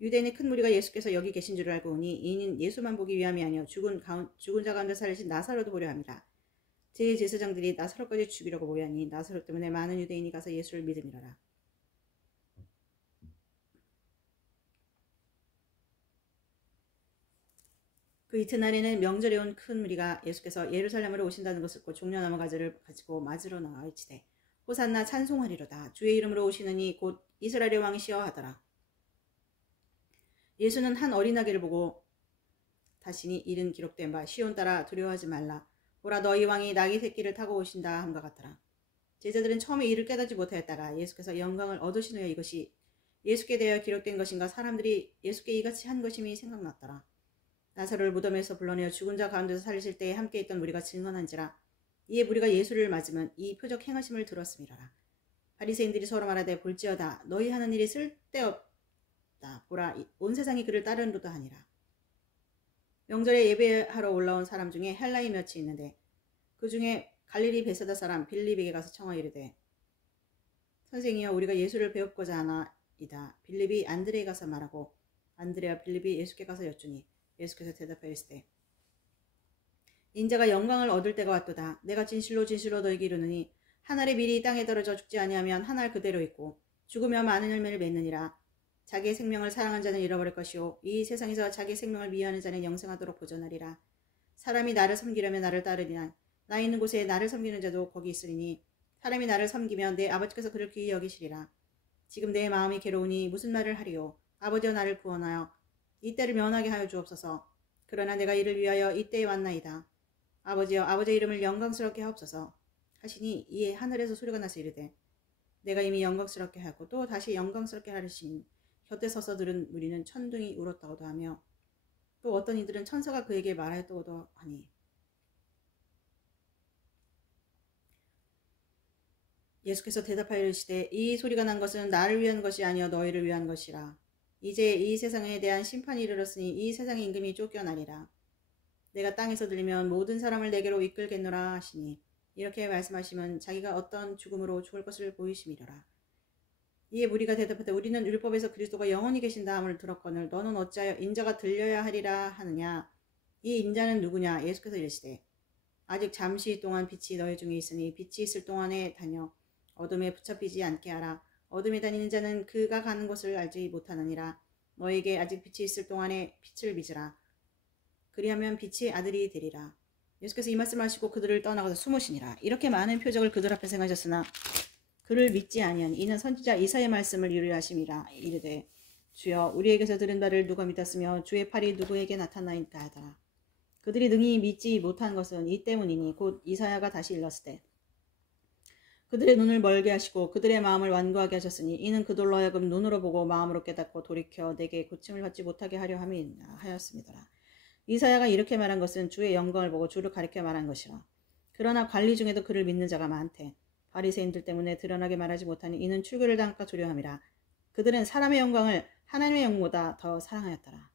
유대인의 큰 무리가 예수께서 여기 계신 줄을 알고 오니 이는 예수만 보기 위함이 아니요 죽은 자 가운데 살리신 나사로도 보려 함이라. 제사장들이 나사로까지 죽이려고 모여하니 나사로 때문에 많은 유대인이 가서 예수를 믿음이라라. 그 이튿날에는 명절에 온 큰 무리가 예수께서 예루살렘으로 오신다는 것을 듣고 종려나무 가지를 가지고 맞으러 나와 외치되 호산나 찬송하리로다. 주의 이름으로 오시느니 곧 이스라엘의 왕이시여 하더라. 예수는 한 어린아기를 보고 다시니 이른 기록된 바 시온 따라 두려워하지 말라. 보라 너희 왕이 나귀 새끼를 타고 오신다 함과 같더라. 제자들은 처음에 이를 깨닫지 못하였다가 예수께서 영광을 얻으신 후에 이것이 예수께 대하여 기록된 것인가 사람들이 예수께 이같이 한 것임이 생각났더라. 나사로를 무덤에서 불러내어 죽은 자 가운데서 살리실 때에 함께 있던 무리가 증언한지라. 이에 무리가 예수를 맞으면 이 표적 행하심을 들었음이라라. 바리새인들이 서로 말하되 볼지어다 너희 하는 일이 쓸데없다. 보라 온 세상이 그를 따르는도다 하니라. 명절에 예배하러 올라온 사람 중에 헬라인 몇이 있는데 그 중에 갈릴리 베세다 사람 빌립에게 가서 청하 이르되 선생이여 우리가 예수를 배웁고자 하나이다. 빌립이 안드레에 가서 말하고 안드레와 빌립이 예수께 가서 여쭈니 예수께서 대답하시되 인자가 영광을 얻을 때가 왔도다. 내가 진실로 진실로 너희에게 이르노니 한 알이 미리 땅에 떨어져 죽지 아니하면 한 알 그대로 있고 죽으며 많은 열매를 맺느니라. 자기의 생명을 사랑한 자는 잃어버릴 것이요 이 세상에서 자기 생명을 미워하는 자는 영생하도록 보존하리라. 사람이 나를 섬기려면 나를 따르리나 나 있는 곳에 나를 섬기는 자도 거기 있으리니 사람이 나를 섬기면 내 아버지께서 그를 귀히 여기시리라. 지금 내 마음이 괴로우니 무슨 말을 하리요. 아버지여 나를 구원하여 이 때를 면하게 하여 주옵소서. 그러나 내가 이를 위하여 이 때에 왔나이다. 아버지여 아버지의 이름을 영광스럽게 하옵소서 하시니 이에 하늘에서 소리가 나서 이르되 내가 이미 영광스럽게 하고 또 다시 영광스럽게 하리시니 곁에 서서 들은 무리는 천둥이 울었다고도 하며 또 어떤 이들은 천사가 그에게 말하였다고도 하니 예수께서 대답하여 이르시되 이 소리가 난 것은 나를 위한 것이 아니요 너희를 위한 것이라. 이제 이 세상에 대한 심판이 이르렀으니 이 세상의 임금이 쫓겨나리라. 내가 땅에서 들리면 모든 사람을 내게로 이끌겠노라 하시니 이렇게 말씀하시면 자기가 어떤 죽음으로 죽을 것을 보이심이로라. 이에 무리가 대답하되 우리는 율법에서 그리스도가 영원히 계신다 함을 들었거늘 너는 어찌하여 인자가 들려야 하리라 하느냐. 이 인자는 누구냐. 예수께서 이르시되 아직 잠시 동안 빛이 너희 중에 있으니 빛이 있을 동안에 다녀 어둠에 붙잡히지 않게 하라. 어둠에 다니는 자는 그가 가는 곳을 알지 못하느니라. 너에게 아직 빛이 있을 동안에 빛을 빚으라. 그리하면 빛이 아들이 되리라. 예수께서 이 말씀하시고 그들을 떠나가서 숨으시니라. 이렇게 많은 표적을 그들 앞에 행하셨으나 그를 믿지 아니하니 이는 선지자 이사야의 말씀을 이루하심이라. 이르되 주여 우리에게서 들은 바를 누가 믿었으며 주의 팔이 누구에게 나타나이까 하더라. 그들이 능히 믿지 못한 것은 이 때문이니 곧 이사야가 다시 일렀을 때 그들의 눈을 멀게 하시고 그들의 마음을 완고하게 하셨으니 이는 그들로 하여금 눈으로 보고 마음으로 깨닫고 돌이켜 내게 고침을 받지 못하게 하려 함이니라 하였습니다. 이사야가 이렇게 말한 것은 주의 영광을 보고 주를 가리켜 말한 것이라. 그러나 관리 중에도 그를 믿는 자가 많대 바리새인들 때문에 드러나게 말하지 못하니 이는 출교를 당할까 두려움이라. 그들은 사람의 영광을 하나님의 영광보다 더 사랑하였더라.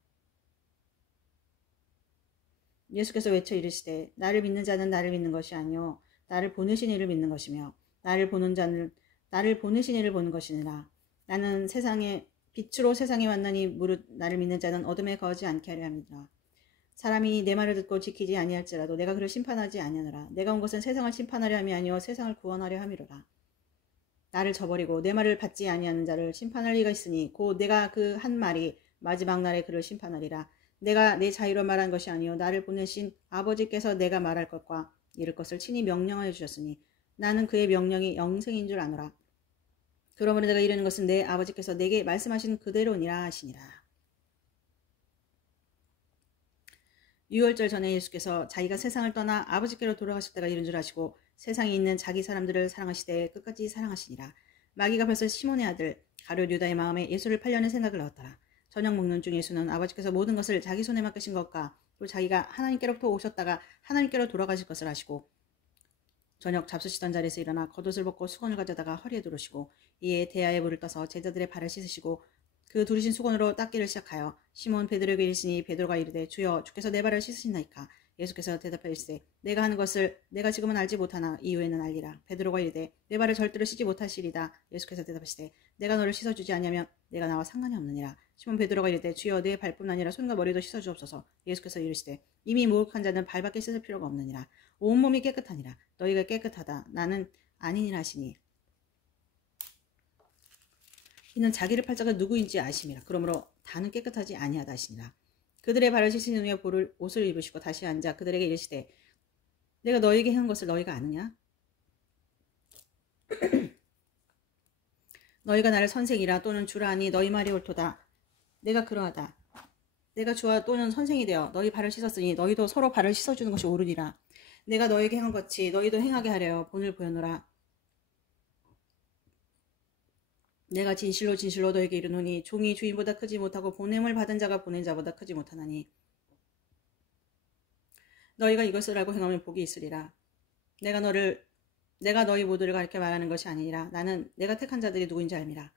예수께서 외쳐 이르시되 나를 믿는 자는 나를 믿는 것이 아니요 나를 보내신 이를 믿는 것이며 나를 보는 자는 나를 보내신 이를 보는 것이니라. 나는 세상의 빛으로 세상에 왔나니 무릇 나를 믿는 자는 어둠에 거하지 않게 하려 함이라. 사람이 내 말을 듣고 지키지 아니할지라도 내가 그를 심판하지 아니하노라. 내가 온 것은 세상을 심판하려 함이 아니요 세상을 구원하려 함이로라. 나를 저버리고 내 말을 받지 아니하는 자를 심판할 리가 있으니 곧 내가 그 한 말이 마지막 날에 그를 심판하리라. 내가 내 자유로 말한 것이 아니요 나를 보내신 아버지께서 내가 말할 것과 이룰 것을 친히 명령하여 주셨으니 나는 그의 명령이 영생인 줄 아노라. 그러므로 내가 이르는 것은 내 아버지께서 내게 말씀하신 그대로니라 하시니라. 유월절 전에 예수께서 자기가 세상을 떠나 아버지께로 돌아가실 때가 이른 줄 아시고 세상에 있는 자기 사람들을 사랑하시되 끝까지 사랑하시니라. 마귀가 벌써 시몬의 아들 가룟 유다의 마음에 예수를 팔려는 생각을 넣었더라. 저녁 먹는 중 예수는 아버지께서 모든 것을 자기 손에 맡기신 것과 또 자기가 하나님께로부터 오셨다가 하나님께로 돌아가실 것을 아시고 저녁 잡수시던 자리에서 일어나 겉옷을 벗고 수건을 가져다가 허리에 두르시고 이에 대야에 물을 떠서 제자들의 발을 씻으시고 그 두르신 수건으로 닦기를 시작하여 시몬 베드로에게 이르시니 베드로가 이르되 주여 주께서 내 발을 씻으시나이까. 예수께서 대답하여 이르시되 내가 하는 것을 내가 지금은 알지 못하나 이후에는 알리라. 베드로가 이르되 내 발을 절대로 씻지 못하시리다. 예수께서 대답하시되 내가 너를 씻어주지 아니하면 내가 나와 상관이 없느니라. 시몬 베드로가 이르되 주여 내 발뿐 아니라 손과 머리도 씻어주옵소서. 예수께서 이르시되 이미 목욕한 자는 발밖에 씻을 필요가 없느니라. 온몸이 깨끗하니라. 너희가 깨끗하다 나는 아니니라 하시니 이는 자기를 팔 자가 누구인지 아심이라. 그러므로 다는 깨끗하지 아니하다 하시니라. 그들의 발을 씻으신 후에 옷을 입으시고 다시 앉아 그들에게 이르시되 내가 너희에게 한 것을 너희가 아느냐? 너희가 나를 선생이라 또는 주라 하니 너희 말이 옳도다. 내가 그러하다. 내가 주와 또는 선생이 되어 너희 발을 씻었으니 너희도 서로 발을 씻어주는 것이 옳으니라. 내가 너희에게 한 것이 너희도 행하게 하려 본을 보여노라. 내가 진실로 진실로 너에게 이르노니 종이 주인보다 크지 못하고 보냄을 받은 자가 보낸 자보다 크지 못하나니 너희가 이것을 알고 행하면 복이 있으리라. 내가 너희 모두를 가르쳐 말하는 것이 아니라 나는 내가 택한 자들이 누구인지 알미라.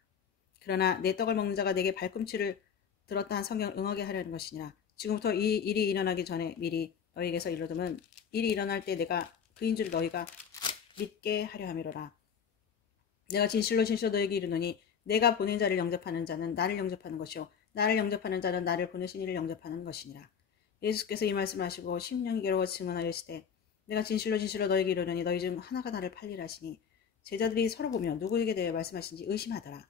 그러나 내 떡을 먹는 자가 내게 발꿈치를 들었다 한 성경을 응하게 하려는 것이니라. 지금부터 이 일이 일어나기 전에 미리 너희에게서 이르두면 일이 일어날 때 내가 그인 줄 너희가 믿게 하려 함이로라. 내가 진실로 진실로 너에게 이르노니 내가 보낸 자를 영접하는 자는 나를 영접하는 것이요 나를 영접하는 자는 나를 보내신 이를 영접하는 것이니라. 예수께서 이 말씀을 하시고 심령이로 증언하시되 내가 진실로 진실로 너에게 이르노니 너희 중 하나가 나를 팔리라 하시니 제자들이 서로 보며 누구에게 대해 말씀하신지 의심하더라.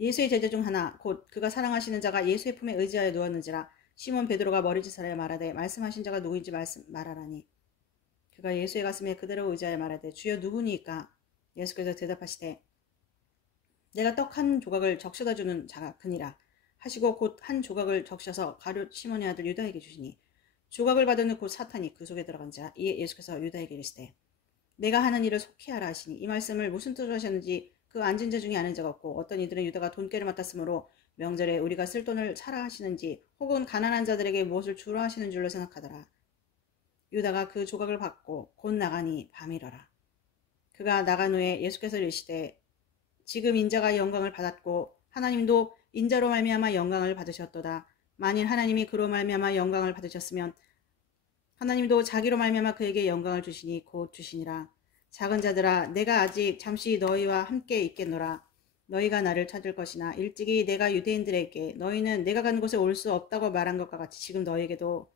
예수의 제자 중 하나 곧 그가 사랑하시는 자가 예수의 품에 의지하여 누웠는지라. 시몬 베드로가 머리짓하여 말하되 말씀하신 자가 누구인지 말하라니 그가 예수의 가슴에 그대로 의지하여 말하되 주여 누구니까. 예수께서 대답하시되 내가 떡 한 조각을 적셔다 주는 자가 그니라 하시고 곧 한 조각을 적셔서 가룟 시몬의 아들 유다에게 주시니 조각을 받은 곧 사탄이 그 속에 들어간지라. 이에 예수께서 유다에게 이르시되 내가 하는 일을 속히 하라 하시니 이 말씀을 무슨 뜻으로 하셨는지 그 앉은 자 중에 아는 자가 없고 어떤 이들은 유다가 돈꾀를 맡았으므로 명절에 우리가 쓸 돈을 사라 하시는지 혹은 가난한 자들에게 무엇을 주라 하시는 줄로 생각하더라. 유다가 그 조각을 받고 곧 나가니 밤이러라. 그가 나간 후에 예수께서 이르시되 지금 인자가 영광을 받았고 하나님도 인자로 말미암아 영광을 받으셨도다. 만일 하나님이 그로 말미암아 영광을 받으셨으면 하나님도 자기로 말미암아 그에게 영광을 주시니 곧 주시니라. 작은 자들아 내가 아직 잠시 너희와 함께 있겠노라. 너희가 나를 찾을 것이나 일찍이 내가 유대인들에게 너희는 내가 가는 곳에 올 수 없다고 말한 것과 같이 지금 너희에게도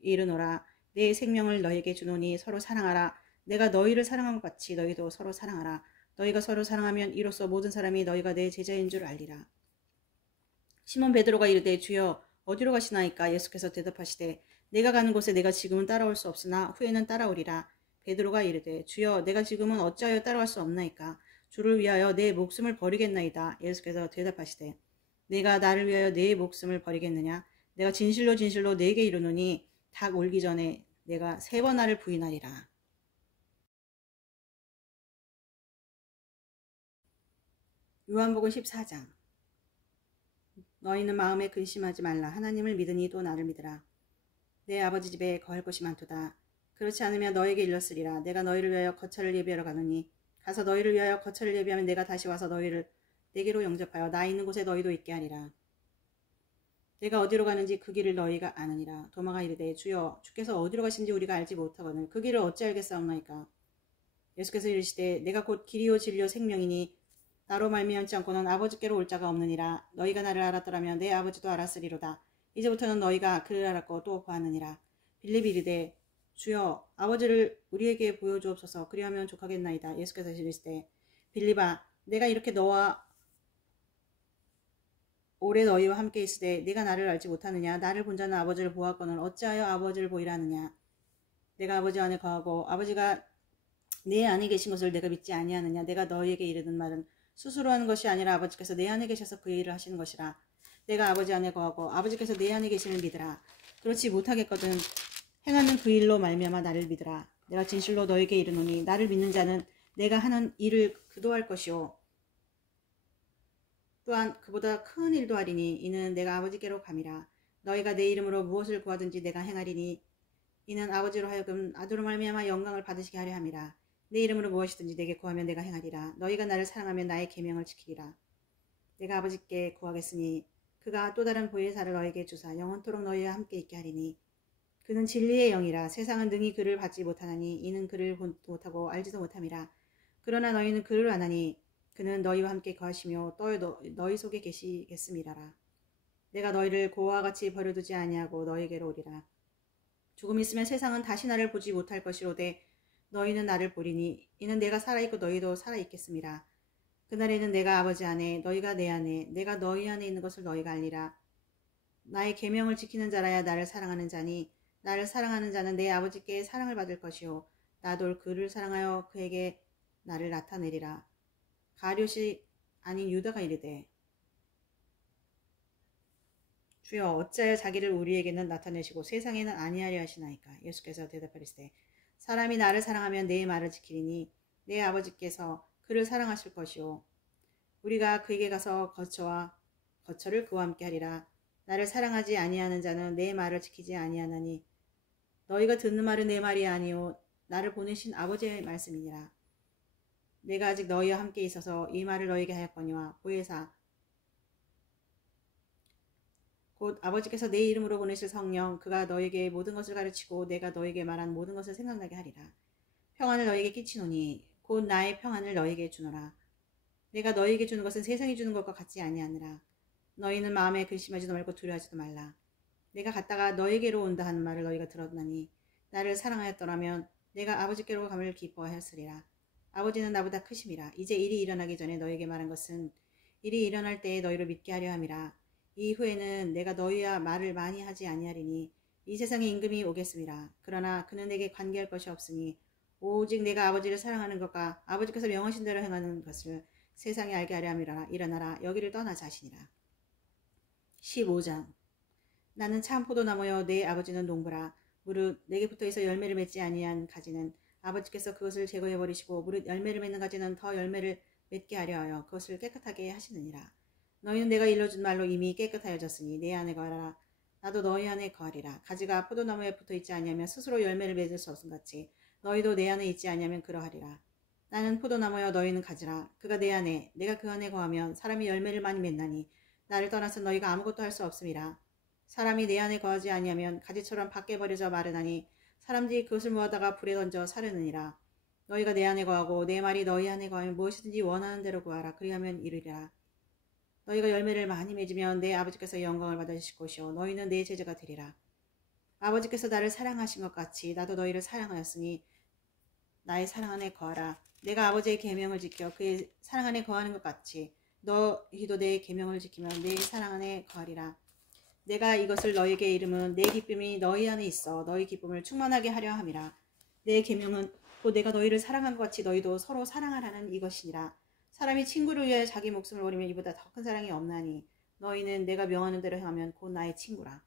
이르노라. 내 생명을 너희에게 주노니 서로 사랑하라. 내가 너희를 사랑한 것 같이 너희도 서로 사랑하라. 너희가 서로 사랑하면 이로써 모든 사람이 너희가 내 제자인 줄 알리라. 시몬 베드로가 이르되 주여 어디로 가시나이까? 예수께서 대답하시되 내가 가는 곳에 내가 지금은 따라올 수 없으나 후에는 따라오리라. 베드로가 이르되 주여 내가 지금은 어찌하여 따라갈 수 없나이까? 주를 위하여 내 목숨을 버리겠나이다. 예수께서 대답하시되 내가 나를 위하여 내 목숨을 버리겠느냐? 내가 진실로 진실로 네게 이르노니 닭 울기 전에 내가 3번 나를 부인하리라. 요한복음 14장. 너희는 마음에 근심하지 말라. 하나님을 믿으니 또 나를 믿으라. 내 아버지 집에 거할 곳이 많도다. 그렇지 않으면 너에게 일렀으리라. 내가 너희를 위하여 거처를 예비하러 가노니 가서 너희를 위하여 거처를 예비하면 내가 다시 와서 너희를 내게로 영접하여 나 있는 곳에 너희도 있게 하리라. 내가 어디로 가는지 그 길을 너희가 아느니라. 도마가 이르되 주여 주께서 어디로 가신지 우리가 알지 못하거늘 그 길을 어찌 알겠사옵나이까? 예수께서 이르시되 내가 곧 길이요 진리요 생명이니 나로 말미암지 않고는 아버지께로 올 자가 없느니라. 너희가 나를 알았더라면 내 아버지도 알았으리로다. 이제부터는 너희가 그를 알았고 또 보았느니라. 빌립이 이르되 주여 아버지를 우리에게 보여주옵소서. 그리하면 족하겠나이다. 예수께서 이르시되 빌립아 내가 이렇게 너와 오래 너희와 함께 있으되 네가 나를 알지 못하느냐? 나를 본 자는 아버지를 보았거늘 어찌하여 아버지를 보이라 하느냐? 내가 아버지 안에 거하고 아버지가 내 안에 계신 것을 내가 믿지 아니하느냐? 내가 너희에게 이르는 말은 스스로 하는 것이 아니라 아버지께서 내 안에 계셔서 그 일을 하시는 것이라. 내가 아버지 안에 거하고 아버지께서 내 안에 계심을 믿으라. 그렇지 못하겠거든 행하는 그 일로 말미암아 나를 믿으라. 내가 진실로 너에게 이르노니 나를 믿는 자는 내가 하는 일을 그도 할 것이요 또한 그보다 큰 일도 하리니 이는 내가 아버지께로 감이라. 너희가 내 이름으로 무엇을 구하든지 내가 행하리니 이는 아버지로 하여금 아들로 말미암아 영광을 받으시게 하려 함이라. 내 이름으로 무엇이든지 내게 구하면 내가 행하리라. 너희가 나를 사랑하면 나의 계명을 지키리라. 내가 아버지께 구하겠으니 그가 또 다른 보혜사를 너에게 주사 영원토록 너희와 함께 있게 하리니 그는 진리의 영이라. 세상은 능히 그를 받지 못하나니 이는 그를 못하고 알지도 못함이라. 그러나 너희는 그를 아나니 그는 너희와 함께 거하시며 또 너희 속에 계시겠음이라라. 내가 너희를 고아와 같이 버려두지 아니하고 너희에게로 오리라. 조금 있으면 세상은 다시 나를 보지 못할 것이로되 너희는 나를 보리니 이는 내가 살아있고 너희도 살아있겠음이라. 그날에는 내가 아버지 안에 너희가 내 안에 내가 너희 안에 있는 것을 너희가 알리라. 나의 계명을 지키는 자라야 나를 사랑하는 자니 나를 사랑하는 자는 내 아버지께 사랑을 받을 것이요 나도 그를 사랑하여 그에게 나를 나타내리라. 가룟이 아닌 유다가 이르되 주여 어찌하여 자기를 우리에게는 나타내시고 세상에는 아니하려 하시나이까? 예수께서 대답하시되 사람이 나를 사랑하면 내 말을 지키리니 내 아버지께서 그를 사랑하실 것이요 우리가 그에게 가서 거처를 그와 함께 하리라. 나를 사랑하지 아니하는 자는 내 말을 지키지 아니하나니 너희가 듣는 말은 내 말이 아니요 나를 보내신 아버지의 말씀이니라. 내가 아직 너희와 함께 있어서 이 말을 너희에게 하였거니와 보혜사 곧 아버지께서 내 이름으로 보내실 성령 그가 너희에게 모든 것을 가르치고 내가 너희에게 말한 모든 것을 생각나게 하리라. 평안을 너희에게 끼치노니 곧 나의 평안을 너희에게 주노라. 내가 너희에게 주는 것은 세상이 주는 것과 같지 아니하느라. 너희는 마음에 근심하지도 말고 두려워하지도 말라. 내가 갔다가 너희에게로 온다 하는 말을 너희가 들었나니 나를 사랑하였더라면 내가 아버지께로 감을 기뻐하였으리라. 아버지는 나보다 크심이라. 이제 일이 일어나기 전에 너희에게 말한 것은 일이 일어날 때에 너희를 믿게 하려 함이라. 이후에는 내가 너희와 말을 많이 하지 아니하리니 이 세상에 임금이 오겠음이라. 그러나 그는 내게 관계할 것이 없으니 오직 내가 아버지를 사랑하는 것과 아버지께서 명하신 대로 행하는 것을 세상에 알게 하려 함이라. 일어나라 여기를 떠나 자시니라. 15장. 나는 참 포도나무여 내 아버지는 농부라. 무릇 내게 붙어있어 열매를 맺지 아니한 가지는 아버지께서 그것을 제거해버리시고 무릇 열매를 맺는 가지는 더 열매를 맺게 하려 하여 그것을 깨끗하게 하시느니라. 너희는 내가 일러준 말로 이미 깨끗하여졌으니 내 안에 거하라. 나도 너희 안에 거하리라. 가지가 포도나무에 붙어있지 아니하면 스스로 열매를 맺을 수 없음 같이 너희도 내 안에 있지 아니하면 그러하리라. 나는 포도나무여 너희는 가지라. 그가 내 안에 내가 그 안에 거하면 사람이 열매를 많이 맺나니 나를 떠나서 너희가 아무것도 할 수 없음이라. 사람이 내 안에 거하지 아니하면 가지처럼 밖에 버려져 마르나니 사람들이 그것을 모아다가 불에 던져 사르느니라. 너희가 내 안에 거하고 내 말이 너희 안에 거하면 무엇이든지 원하는 대로 구하라. 그리하면 이르리라. 너희가 열매를 많이 맺으면 내 아버지께서 영광을 받으실 것이요 너희는 내 제자가 되리라. 아버지께서 나를 사랑하신 것 같이 나도 너희를 사랑하였으니 나의 사랑 안에 거하라. 내가 아버지의 계명을 지켜 그의 사랑 안에 거하는 것 같이 너희도 내 계명을 지키면 내 사랑 안에 거하리라. 내가 이것을 너희에게 이름은 내 기쁨이 너희 안에 있어 너희 기쁨을 충만하게 하려 함이라. 내 계명은 또 내가 너희를 사랑한 것 같이 너희도 서로 사랑하라는 이것이니라. 사람이 친구를 위하여 자기 목숨을 버리면 이보다 더 큰 사랑이 없나니 너희는 내가 명하는 대로 행하면 곧 나의 친구라.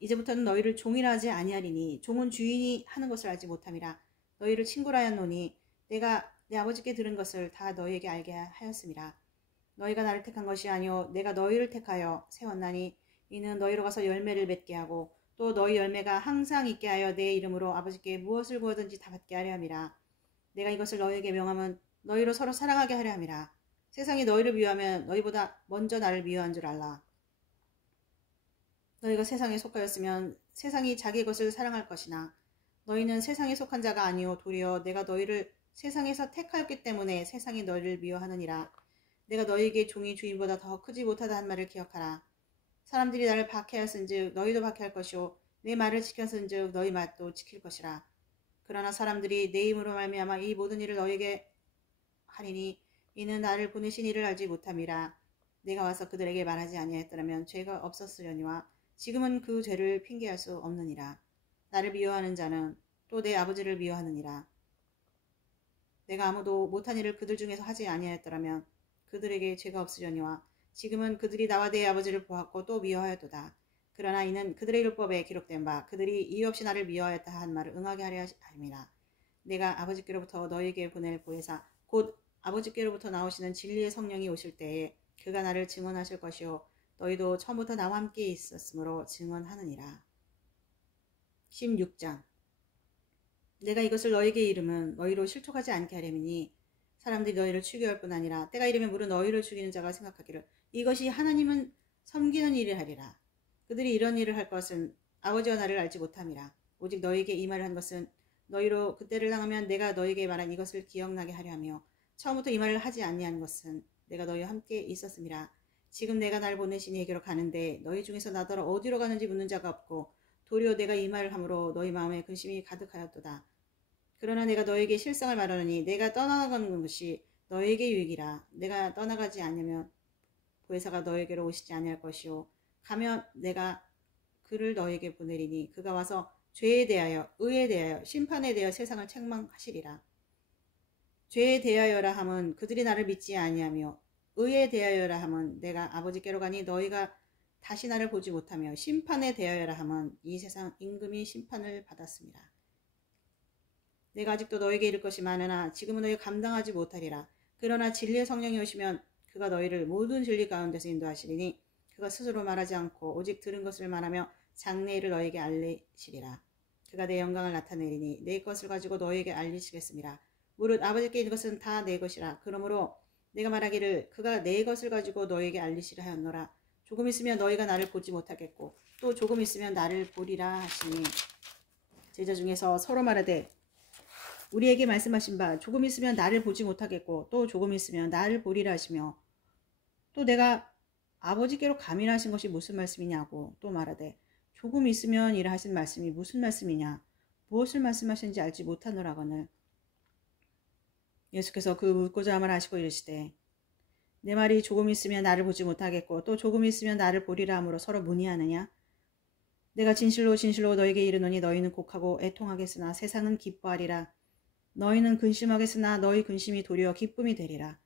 이제부터는 너희를 종이라 하지 아니하리니 종은 주인이 하는 것을 알지 못함이라. 너희를 친구라 하였노니 내가 내 아버지께 들은 것을 다 너희에게 알게 하였음이라. 너희가 나를 택한 것이 아니요 내가 너희를 택하여 세웠나니 이는 너희로 가서 열매를 맺게 하고 또 너희 열매가 항상 있게 하여 내 이름으로 아버지께 무엇을 구하든지 다 받게 하려 함이라. 내가 이것을 너희에게 명하면 너희로 서로 사랑하게 하려 함이라. 세상이 너희를 미워하면 너희보다 먼저 나를 미워한 줄 알라. 너희가 세상에 속하였으면 세상이 자기 것을 사랑할 것이나 너희는 세상에 속한 자가 아니요 도리어 내가 너희를 세상에서 택하였기 때문에 세상이 너희를 미워하느니라. 내가 너희에게 종이 주인보다 더 크지 못하다 한 말을 기억하라. 사람들이 나를 박해하였은즉 너희도 박해할 것이요 내 말을 지켰은즉 너희 말도 지킬 것이라. 그러나 사람들이 내 이름으로 말미암아 이 모든 일을 너희에게 하리니 이는 나를 보내신 이를 알지 못함이라. 내가 와서 그들에게 말하지 아니하였더라면 죄가 없었으려니와 지금은 그 죄를 핑계할 수 없느니라. 나를 미워하는 자는 또 내 아버지를 미워하느니라. 내가 아무도 못한 일을 그들 중에서 하지 아니하였더라면 그들에게 죄가 없으려니와 지금은 그들이 나와 내 아버지를 보았고 또 미워하였도다. 그러나 이는 그들의 율법에 기록된 바 그들이 이유 없이 나를 미워하였다 한 말을 응하게 하려 함이라. 내가 아버지께로부터 너희에게 보낼 보혜사 곧 아버지께로부터 나오시는 진리의 성령이 오실 때에 그가 나를 증언하실 것이요 너희도 처음부터 나와 함께 있었으므로 증언하느니라. 16장. 내가 이것을 너희에게 이름은 너희로 실족하지 않게 하려니니 사람들이 너희를 추기할 뿐 아니라 때가 이르면 무릇 너희를 죽이는 자가 생각하기를 이것이 하나님은 섬기는 일을 하리라. 그들이 이런 일을 할 것은 아버지와 나를 알지 못함이라. 오직 너희에게 이 말을 한 것은 너희로 그때를 당하면 내가 너희에게 말한 이것을 기억나게 하려 하며 처음부터 이 말을 하지 아니한 것은 내가 너희와 함께 있었음이라. 지금 내가 날 보내신 이에게로 가는데 너희 중에서 나더러 어디로 가는지 묻는 자가 없고 도리어 내가 이 말을 함으로 너희 마음에 근심이 가득하였도다. 그러나 내가 너에게 실상을 말하노니 내가 떠나가는 것이 너에게 유익이라. 내가 떠나가지 않으면 보혜사가 너에게로 오시지 아니할 것이요 가면 내가 그를 너에게 보내리니 그가 와서 죄에 대하여 의에 대하여 심판에 대하여 세상을 책망하시리라. 죄에 대하여라 함은 그들이 나를 믿지 아니하며 의에 대하여라 함은 내가 아버지께로 가니 너희가 다시 나를 보지 못하며 심판에 대하여라 함은 이 세상 임금이 심판을 받았습니다. 내가 아직도 너에게 이를 것이 많으나 지금은 너희가 감당하지 못하리라. 그러나 진리의 성령이 오시면 그가 너희를 모든 진리 가운데서 인도하시리니 그가 스스로 말하지 않고 오직 들은 것을 말하며 장래일을 너에게 알리시리라. 그가 내 영광을 나타내리니 내 것을 가지고 너에게 알리시겠습니다. 무릇 아버지께 있는 것은 다 내 것이라. 그러므로 내가 말하기를 그가 내 것을 가지고 너에게 알리시라 하였노라. 조금 있으면 너희가 나를 보지 못하겠고 또 조금 있으면 나를 보리라 하시니 제자 중에서 서로 말하되 우리에게 말씀하신 바 조금 있으면 나를 보지 못하겠고 또 조금 있으면 나를 보리라 하시며 또 내가 아버지께로 가미라 하신 것이 무슨 말씀이냐고 또 말하되 조금 있으면 이라 하신 말씀이 무슨 말씀이냐 무엇을 말씀하시는지 알지 못하노라거늘. 예수께서 그 묻고자 함을 아시고 이르시되 내 말이 조금 있으면 나를 보지 못하겠고 또 조금 있으면 나를 보리라 함으로 서로 문의하느냐. 내가 진실로 진실로 너에게 이르노니 너희는 곡하고 애통하겠으나 세상은 기뻐하리라. 너희는 근심하겠으나 너희 근심이 도리어 기쁨이 되리라.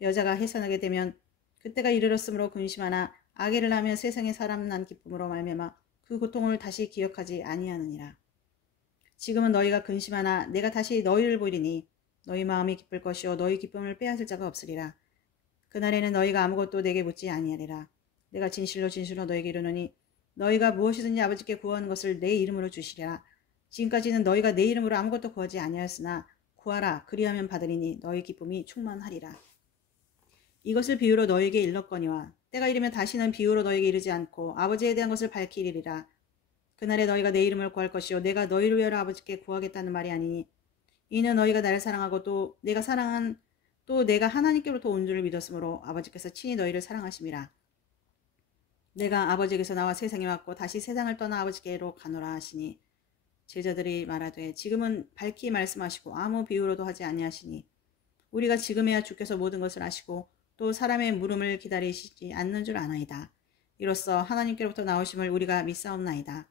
여자가 해산하게 되면 그때가 이르렀으므로 근심하나 아기를 낳으면 세상에 사람 난 기쁨으로 말미암아 그 고통을 다시 기억하지 아니하느니라. 지금은 너희가 근심하나 내가 다시 너희를 보리니 너희 마음이 기쁠 것이요 너희 기쁨을 빼앗을 자가 없으리라. 그날에는 너희가 아무것도 내게 묻지 아니하리라. 내가 진실로 진실로 너희에게 이르노니 너희가 무엇이든지 아버지께 구하는 것을 내 이름으로 주시리라. 지금까지는 너희가 내 이름으로 아무것도 구하지 아니하였으나 구하라 그리하면 받으리니 너희 기쁨이 충만하리라. 이것을 비유로 너희에게 일렀거니와 때가 이르면 다시는 비유로 너희에게 이르지 않고 아버지에 대한 것을 밝히리라. 그날에 너희가 내 이름을 구할 것이요 내가 너희를 위하여 아버지께 구하겠다는 말이 아니니 이는 너희가 나를 사랑하고 또 내가 하나님께로부터 온 줄을 믿었으므로 아버지께서 친히 너희를 사랑하심이라. 내가 아버지께서 나와 세상에 왔고 다시 세상을 떠나 아버지께로 가노라 하시니 제자들이 말하되 지금은 밝히 말씀하시고 아무 비유로도 하지 아니하시니 우리가 지금에야 주께서 모든 것을 아시고 또 사람의 물음을 기다리시지 않는 줄 아나이다. 이로써 하나님께로부터 나오심을 우리가 믿사옵나이다.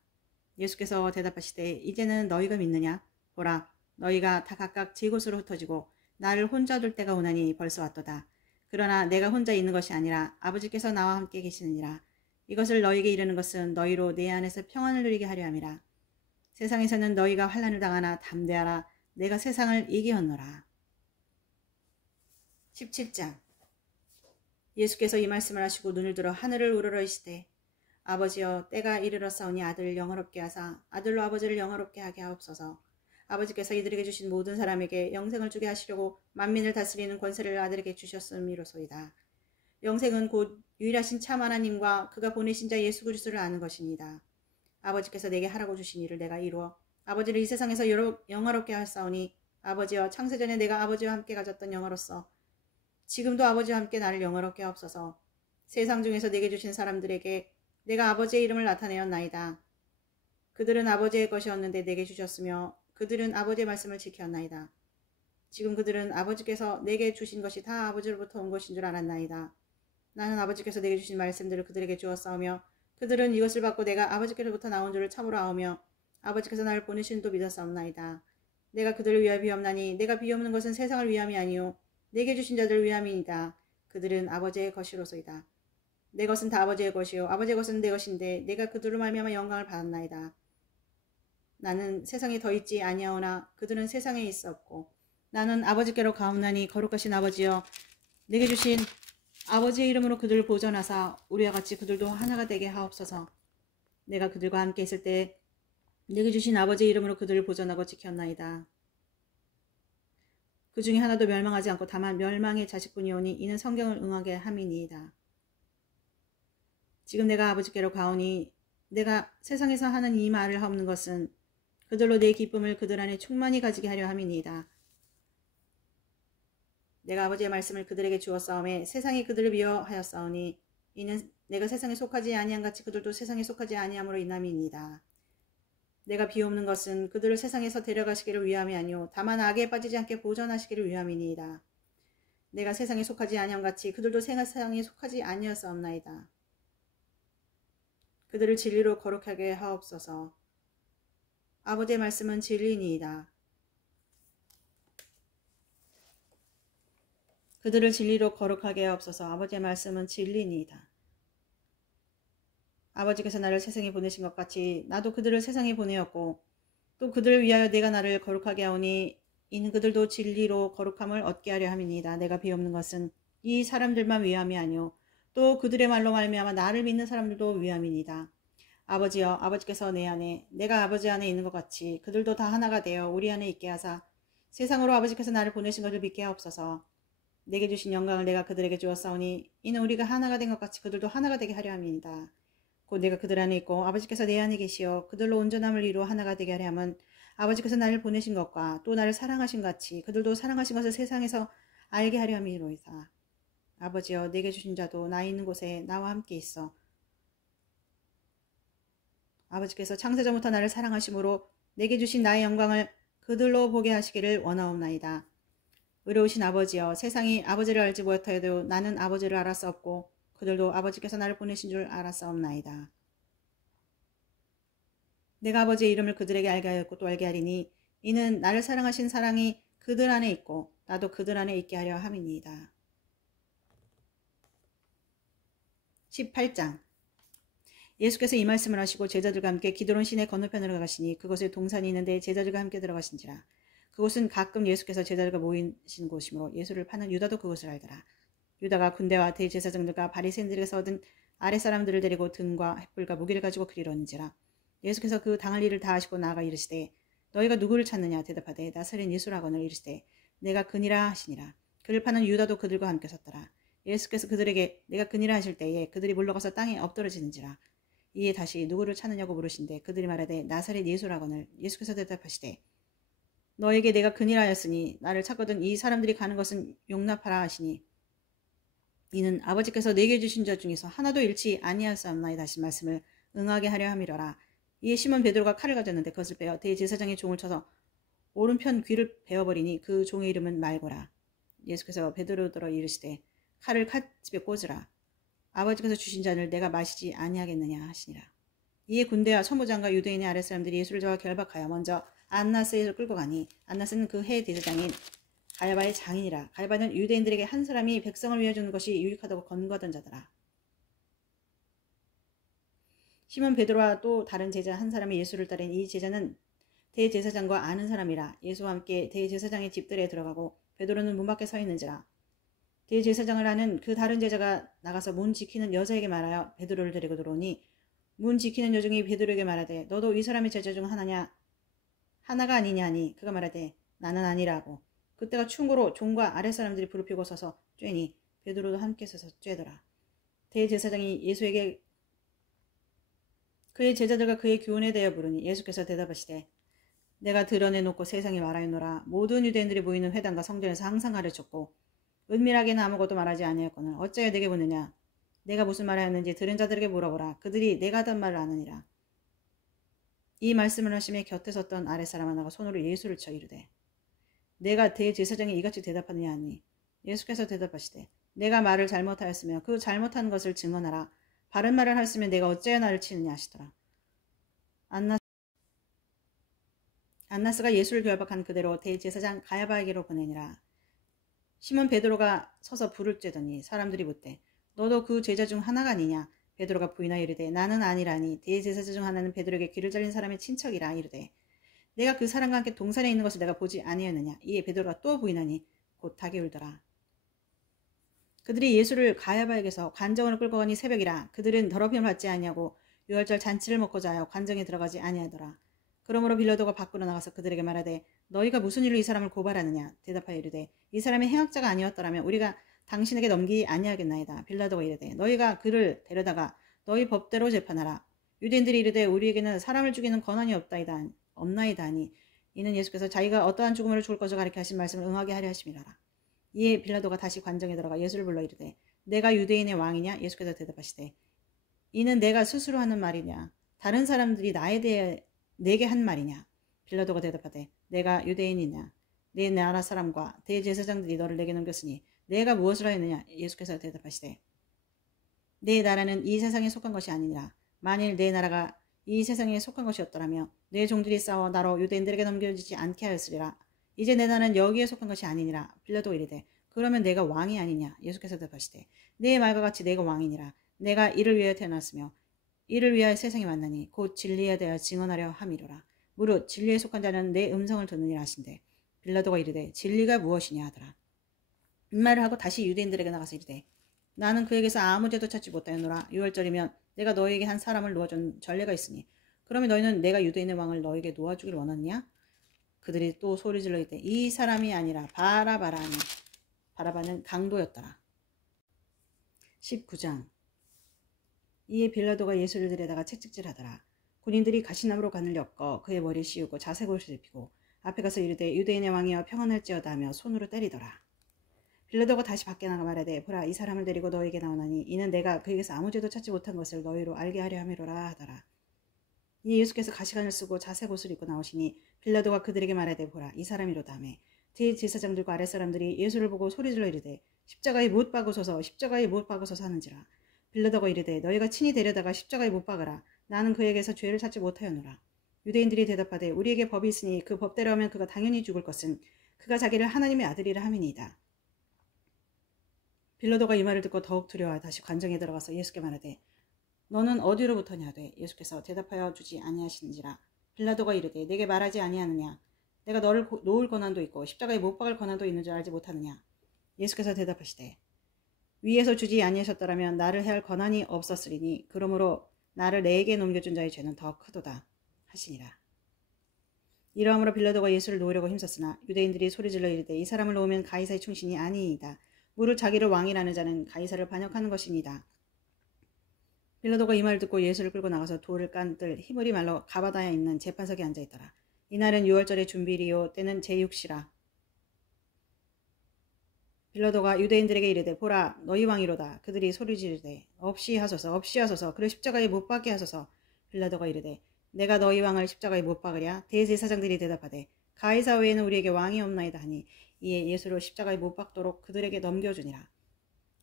예수께서 대답하시되 이제는 너희가 믿느냐? 보라 너희가 다 각각 제 곳으로 흩어지고 나를 혼자 둘 때가 오나니 벌써 왔도다. 그러나 내가 혼자 있는 것이 아니라 아버지께서 나와 함께 계시느니라. 이것을 너희에게 이르는 것은 너희로 내 안에서 평안을 누리게 하려 함이라. 세상에서는 너희가 환난을 당하나 담대하라. 내가 세상을 이기었노라. 17장. 예수께서 이 말씀을 하시고 눈을 들어 하늘을 우러러시되 아버지여 때가 이르렀사오니 아들을 영화롭게 하사 아들로 아버지를 영화롭게 하게 하옵소서. 아버지께서 이들에게 주신 모든 사람에게 영생을 주게 하시려고 만민을 다스리는 권세를 아들에게 주셨음이로소이다. 영생은 곧 유일하신 참 하나님과 그가 보내신 자 예수 그리스도를 아는 것입니다. 아버지께서 내게 하라고 주신 일을 내가 이루어 아버지를 이 세상에서 영화롭게 하사오니 아버지여 창세전에 내가 아버지와 함께 가졌던 영화로서 지금도 아버지와 함께 나를 영화롭게 하옵소서. 세상 중에서 내게 주신 사람들에게 내가 아버지의 이름을 나타내었나이다. 그들은 아버지의 것이었는데 내게 주셨으며 그들은 아버지의 말씀을 지켰나이다. 지금 그들은 아버지께서 내게 주신 것이 다 아버지로부터 온 것인 줄 알았나이다. 나는 아버지께서 내게 주신 말씀들을 그들에게 주었사오며 그들은 이것을 받고 내가 아버지께로부터 나온 줄을 참으로 아오며 아버지께서 나를 보내신 도 믿었사옵나이다. 내가 그들을 위하여 비옵나니 내가 비옵는 것은 세상을 위함이 아니요 내게 주신 자들을 위함이니이다. 그들은 아버지의 것이로소이다. 내 것은 다 아버지의 것이요 아버지의 것은 내 것인데 내가 그들로 말미암아 영광을 받았나이다. 나는 세상에 더 있지 아니하오나 그들은 세상에 있었고 나는 아버지께로 가옵나니 거룩하신 아버지여 내게 주신 아버지의 이름으로 그들을 보전하사 우리와 같이 그들도 하나가 되게 하옵소서. 내가 그들과 함께 있을 때 내게 주신 아버지의 이름으로 그들을 보전하고 지켰나이다. 그 중에 하나도 멸망하지 않고 다만 멸망의 자식뿐이오니 이는 성경을 응하게 함이니이다. 지금 내가 아버지께로 가오니 내가 세상에서 하는 이 말을 하옵는 것은 그들로 내 기쁨을 그들 안에 충만히 가지게 하려 함이니이다. 내가 아버지의 말씀을 그들에게 주었사오매 세상이 그들을 미워하였사오니 이는 내가 세상에 속하지 아니한 같이 그들도 세상에 속하지 아니함으로 인함이니이다. 내가 비옵는 것은 그들을 세상에서 데려가시기를 위함이 아니오 다만 악에 빠지지 않게 보전하시기를 위함이니이다. 내가 세상에 속하지 아니함 같이 그들도 세상에 속하지 아니하였사옵나이다. 그들을 진리로 거룩하게 하옵소서. 아버지의 말씀은 진리니이다. 그들을 진리로 거룩하게 하옵소서. 아버지의 말씀은 진리니이다. 아버지께서 나를 세상에 보내신 것 같이 나도 그들을 세상에 보내었고 또 그들을 위하여 내가 나를 거룩하게 하오니 이는 그들도 진리로 거룩함을 얻게 하려 함이니이다. 내가 비옵는 것은 이 사람들만 위함이 아니오 또 그들의 말로 말미암아 나를 믿는 사람들도 위함이니이다. 아버지여 아버지께서 내 안에 내가 아버지 안에 있는 것 같이 그들도 다 하나가 되어 우리 안에 있게 하사 세상으로 아버지께서 나를 보내신 것을 믿게 하옵소서. 내게 주신 영광을 내가 그들에게 주었사오니 이는 우리가 하나가 된 것 같이 그들도 하나가 되게 하려 함이니이다. 곧 내가 그들 안에 있고 아버지께서 내 안에 계시어 그들로 온전함을 이루어 하나가 되게 하려 함은 아버지께서 나를 보내신 것과 또 나를 사랑하신 같이 그들도 사랑하신 것을 세상에서 알게 하려 함이로이다. 아버지여 내게 주신 자도 나 있는 곳에 나와 함께 있어 아버지께서 창세전부터 나를 사랑하심으로 내게 주신 나의 영광을 그들로 보게 하시기를 원하옵나이다. 의로우신 아버지여 세상이 아버지를 알지 못하여도 나는 아버지를 알았사옵고 그들도 아버지께서 나를 보내신 줄 알았사옵나이다. 내가 아버지의 이름을 그들에게 알게 하였고 또 알게 하리니 이는 나를 사랑하신 사랑이 그들 안에 있고 나도 그들 안에 있게 하려 함이니이다. 18장. 예수께서 이 말씀을 하시고 제자들과 함께 기드론 시내 건너편으로 가시니 그곳에 동산이 있는데 제자들과 함께 들어가신지라. 그곳은 가끔 예수께서 제자들과 모이신 곳이므로 예수를 파는 유다도 그곳을 알더라. 유다가 군대와 대제사장들과 바리새인들에게서 얻은 아랫사람들을 데리고 등과 횃불과 무기를 가지고 그리러 오는지라. 예수께서 그 당할 일을 다 하시고 나아가 이르시되 너희가 누구를 찾느냐 대답하되 나사렛 예수라거늘 이르시되 내가 그니라 하시니라. 그를 파는 유다도 그들과 함께 섰더라. 예수께서 그들에게 내가 그니라 하실 때에 그들이 물러가서 땅에 엎드러지는지라. 이에 다시 누구를 찾느냐고 물으신데 그들이 말하되 나사렛 예수라거늘. 예수께서 대답하시되 너에게 내가 그니라 하였으니 나를 찾거든 이 사람들이 가는 것은 용납하라 하시니 이는 아버지께서 내게 주신 자 중에서 하나도 잃지 아니하였사옵나이다 하신 말씀을 응하게 하려 함이로라. 이에 시몬 베드로가 칼을 가졌는데 그것을 빼어 대제사장의 종을 쳐서 오른편 귀를 베어버리니 그 종의 이름은 말고라. 예수께서 베드로더러 이르시되 칼을 칼집에 꽂으라. 아버지께서 주신 잔을 내가 마시지 아니하겠느냐 하시니라. 이에 군대와 천부장과 유대인의 아랫사람들이 예수를 잡아 결박하여 먼저 안나스에서 끌고 가니 안나스는 그 해 대제장인 가야바의 장인이라. 가야바는 유대인들에게 한 사람이 백성을 위해 주는 것이 유익하다고 권고하던 자더라. 시몬 베드로와 또 다른 제자 한 사람이 예수를 따른 이 제자는 대제사장과 아는 사람이라. 예수와 함께 대제사장의 집들에 들어가고 베드로는 문 밖에 서 있는지라. 대제사장을 아는 그 다른 제자가 나가서 문 지키는 여자에게 말하여 베드로를 데리고 들어오니 문 지키는 여종이 베드로에게 말하되 너도 이 사람의 제자 중 하나가 아니냐 하니 그가 말하되 나는 아니라고. 그때가 충고로 종과 아랫사람들이 부르피고 서서 쬐니 베드로도 함께 서서 쬐더라. 대제사장이 예수에게 그의 제자들과 그의 교훈에 대하여 물으니 예수께서 대답하시되 내가 드러내놓고 세상에 말하였노라. 모든 유대인들이 모이는 회당과 성전에서 항상 가르쳤고 은밀하게는 아무것도 말하지 아니하였거늘 어찌하여 내게 묻느냐. 내가 무슨 말하였는지 들은 자들에게 물어보라. 그들이 내가 하던 말을 아느니라. 이 말씀을 하심에 곁에 섰던 아랫사람 하나가 손으로 예수를 쳐 이르되 내가 대제사장이 이같이 대답하느냐 하니 예수께서 대답하시되 내가 말을 잘못하였으며 그 잘못한 것을 증언하라. 바른 말을 하였으면 내가 어찌하여 나를 치느냐 하시더라. 안나스가 예수를 결박한 그대로 대제사장 가야바에게로 보내니라. 시몬 베드로가 서서 불을 쬐더니 사람들이 묻되 너도 그 제자 중 하나가 아니냐. 베드로가 부인하여 이르되 나는 아니라니. 대제사장 중 하나는 베드로에게 귀를 잘린 사람의 친척이라. 이르되 내가 그 사람과 함께 동산에 있는 것을 내가 보지 아니하였느냐. 이에 베드로가 또 부인하니 곧 닭이 울더라. 그들이 예수를 가야바에게서 관정으로 끌고 가니 새벽이라. 그들은 더럽힘을 받지 아니하고 유월절 잔치를 먹고자 하여 관정에 들어가지 아니하더라. 그러므로 빌라도가 밖으로 나가서 그들에게 말하되 너희가 무슨 일로 이 사람을 고발하느냐. 대답하여 이르되 이 사람이 행악자가 아니었더라면 우리가 당신에게 넘기지 아니하겠나이다. 빌라도가 이르되 너희가 그를 데려다가 너희 법대로 재판하라. 유대인들이 이르되 우리에게는 사람을 죽이는 권한이 없나이다 하니 이는 예수께서 자기가 어떠한 죽음으로 죽을 것을 가리켜 하신 말씀을 응하게 하려 하심이라라. 이에 빌라도가 다시 관정에 들어가 예수를 불러 이르되 내가 유대인의 왕이냐. 예수께서 대답하시되 이는 내가 스스로 하는 말이냐 다른 사람들이 나에 대해 내게 한 말이냐. 빌라도가 대답하되 내가 유대인이냐. 내 나라 사람과 대제사장들이 너를 내게 넘겼으니 내가 무엇을 하였느냐. 예수께서 대답하시되 내 나라는 이 세상에 속한 것이 아니니라. 만일 내 나라가 이 세상에 속한 것이었더라며 내 종들이 싸워 나로 유대인들에게 넘겨지지 않게 하였으리라. 이제 내 나라는 여기에 속한 것이 아니니라. 빌라도 이르되 그러면 내가 왕이 아니냐. 예수께서 대답하시되 내 말과 같이 내가 왕이니라. 내가 이를 위하여 태어났으며 이를 위하여 세상에 왔나니 곧 진리에 대하여 증언하려 함이로라. 무릇 진리에 속한 자는 내 음성을 듣느니라 하신대 빌라도가 이르되 진리가 무엇이냐 하더라. 이 말을 하고 다시 유대인들에게 나가서 이르되 나는 그에게서 아무 죄도 찾지 못하였노라. 유월절이면 내가 너희에게 한 사람을 놓아준 전례가 있으니 그러면 너희는 내가 유대인의 왕을 너희에게 놓아주길 원하느냐. 그들이 또 소리질러 이르되 이 사람이 아니라 바라바라 하니 바라바는 강도였더라. 19장. 이에 빌라도가 예수를 데려다가 채찍질하더라. 군인들이 가시나무로 관을 엮어 그의 머리를 씌우고 자색옷을 입히고 앞에 가서 이르되 유대인의 왕이여 평안할지어다 하며 손으로 때리더라. 빌라도가 다시 밖에 나가 말하되 보라 이 사람을 데리고 너에게 나오나니 이는 내가 그에게서 아무 죄도 찾지 못한 것을 너희로 알게 하려 함이로라 하더라. 이에 예수께서 가시관을 쓰고 자색옷을 입고 나오시니 빌라도가 그들에게 말하되 보라 이 사람이로다 하매 대제사장들과 아랫사람들이 예수를 보고 소리질러 이르되 십자가에 못 박으소서 십자가에 못 박으소서 하는지라. 빌라도가 이르되 너희가 친히 데려다가 십자가에 못 박으라. 나는 그에게서 죄를 찾지 못하였노라. 유대인들이 대답하되 우리에게 법이 있으니 그 법대로 하면 그가 당연히 죽을 것은 그가 자기를 하나님의 아들이라 함이니이다. 빌라도가 이 말을 듣고 더욱 두려워 다시 관정에 들어가서 예수께 말하되 너는 어디로부터냐 하되 예수께서 대답하여 주지 아니하시는지라. 빌라도가 이르되 내게 말하지 아니하느냐. 내가 너를 놓을 권한도 있고 십자가에 못 박을 권한도 있는 줄 알지 못하느냐. 예수께서 대답하시되 위에서 주지 아니하셨더라면 나를 해할 권한이 없었으리니 그러므로 나를 내게 넘겨준 자의 죄는 더 크도다 하시니라. 이러함으로 빌라도가 예수를 놓으려고 힘썼으나 유대인들이 소리질러 이르되 이 사람을 놓으면 가이사의 충신이 아니이다. 무릇 자기를 왕이라는 자는 가이사를 반역하는 것이니다. 빌라도가 이 말을 듣고 예수를 끌고 나가서 돌을 깐들 히브리 말로 가바다에 있는 재판석에 앉아있더라. 이날은 6월절의 준비일이요 때는 제6시라. 빌라도가 유대인들에게 이르되 보라 너희 왕이로다. 그들이 소리 지르되 없이 하소서 없이 하소서 그를 십자가에 못 박게 하소서. 빌라도가 이르되 내가 너희 왕을 십자가에 못 박으랴. 대제사장들이 대답하되 가이사 외에는 우리에게 왕이 없나이다 하니 이에 예수를 십자가에 못 박도록 그들에게 넘겨주니라.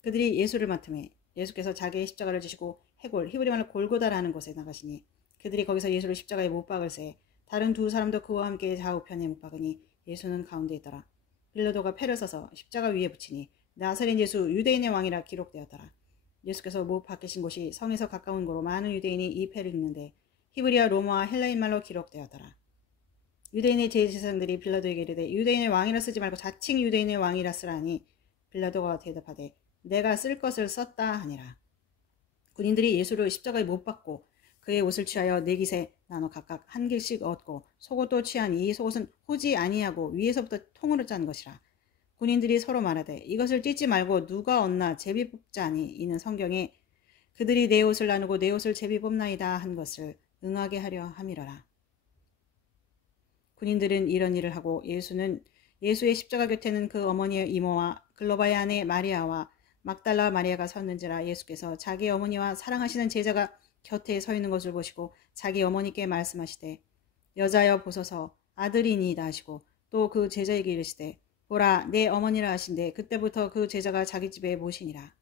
그들이 예수를 맡음에 예수께서 자기의 십자가를 지시고 해골 히브리 말로 골고다라는 곳에 나가시니 그들이 거기서 예수를 십자가에 못 박을새 다른 두 사람도 그와 함께 좌우편에 못 박으니 예수는 가운데 있더라. 빌라도가 패를 써서 십자가 위에 붙이니 나사렛 예수 유대인의 왕이라 기록되었더라. 예수께서 못 박히신 곳이 성에서 가까운 곳으로 많은 유대인이 이 패를 읽는데 히브리와 로마와 헬라인 말로 기록되었더라. 유대인의 제사장들이 빌라도에게 이르되 유대인의 왕이라 쓰지 말고 자칭 유대인의 왕이라 쓰라니 빌라도가 대답하되 내가 쓸 것을 썼다 하니라. 군인들이 예수를 십자가에 못 박고 그의 옷을 취하여 네 깃에 나눠 각각 한 길씩 얻고 속옷도 취하니 이 속옷은 호지 아니하고 위에서부터 통으로 짠 것이라. 군인들이 서로 말하되 이것을 찢지 말고 누가 얻나 제비 뽑자니 이는 성경에 그들이 내 옷을 나누고 내 옷을 제비 뽑나이다 한 것을 응하게 하려 함이러라. 군인들은 이런 일을 하고 예수의 십자가 곁에는 그 어머니의 이모와 글로바의 아내 마리아와 막달라 마리아가 섰는지라. 예수께서 자기 어머니와 사랑하시는 제자가 곁에 서 있는 것을 보시고 자기 어머니께 말씀하시되 여자여 보소서 아들이니이다 하시고 또 그 제자에게 이르시되 보라 내 어머니라 하신대 그때부터 그 제자가 자기 집에 모시니라.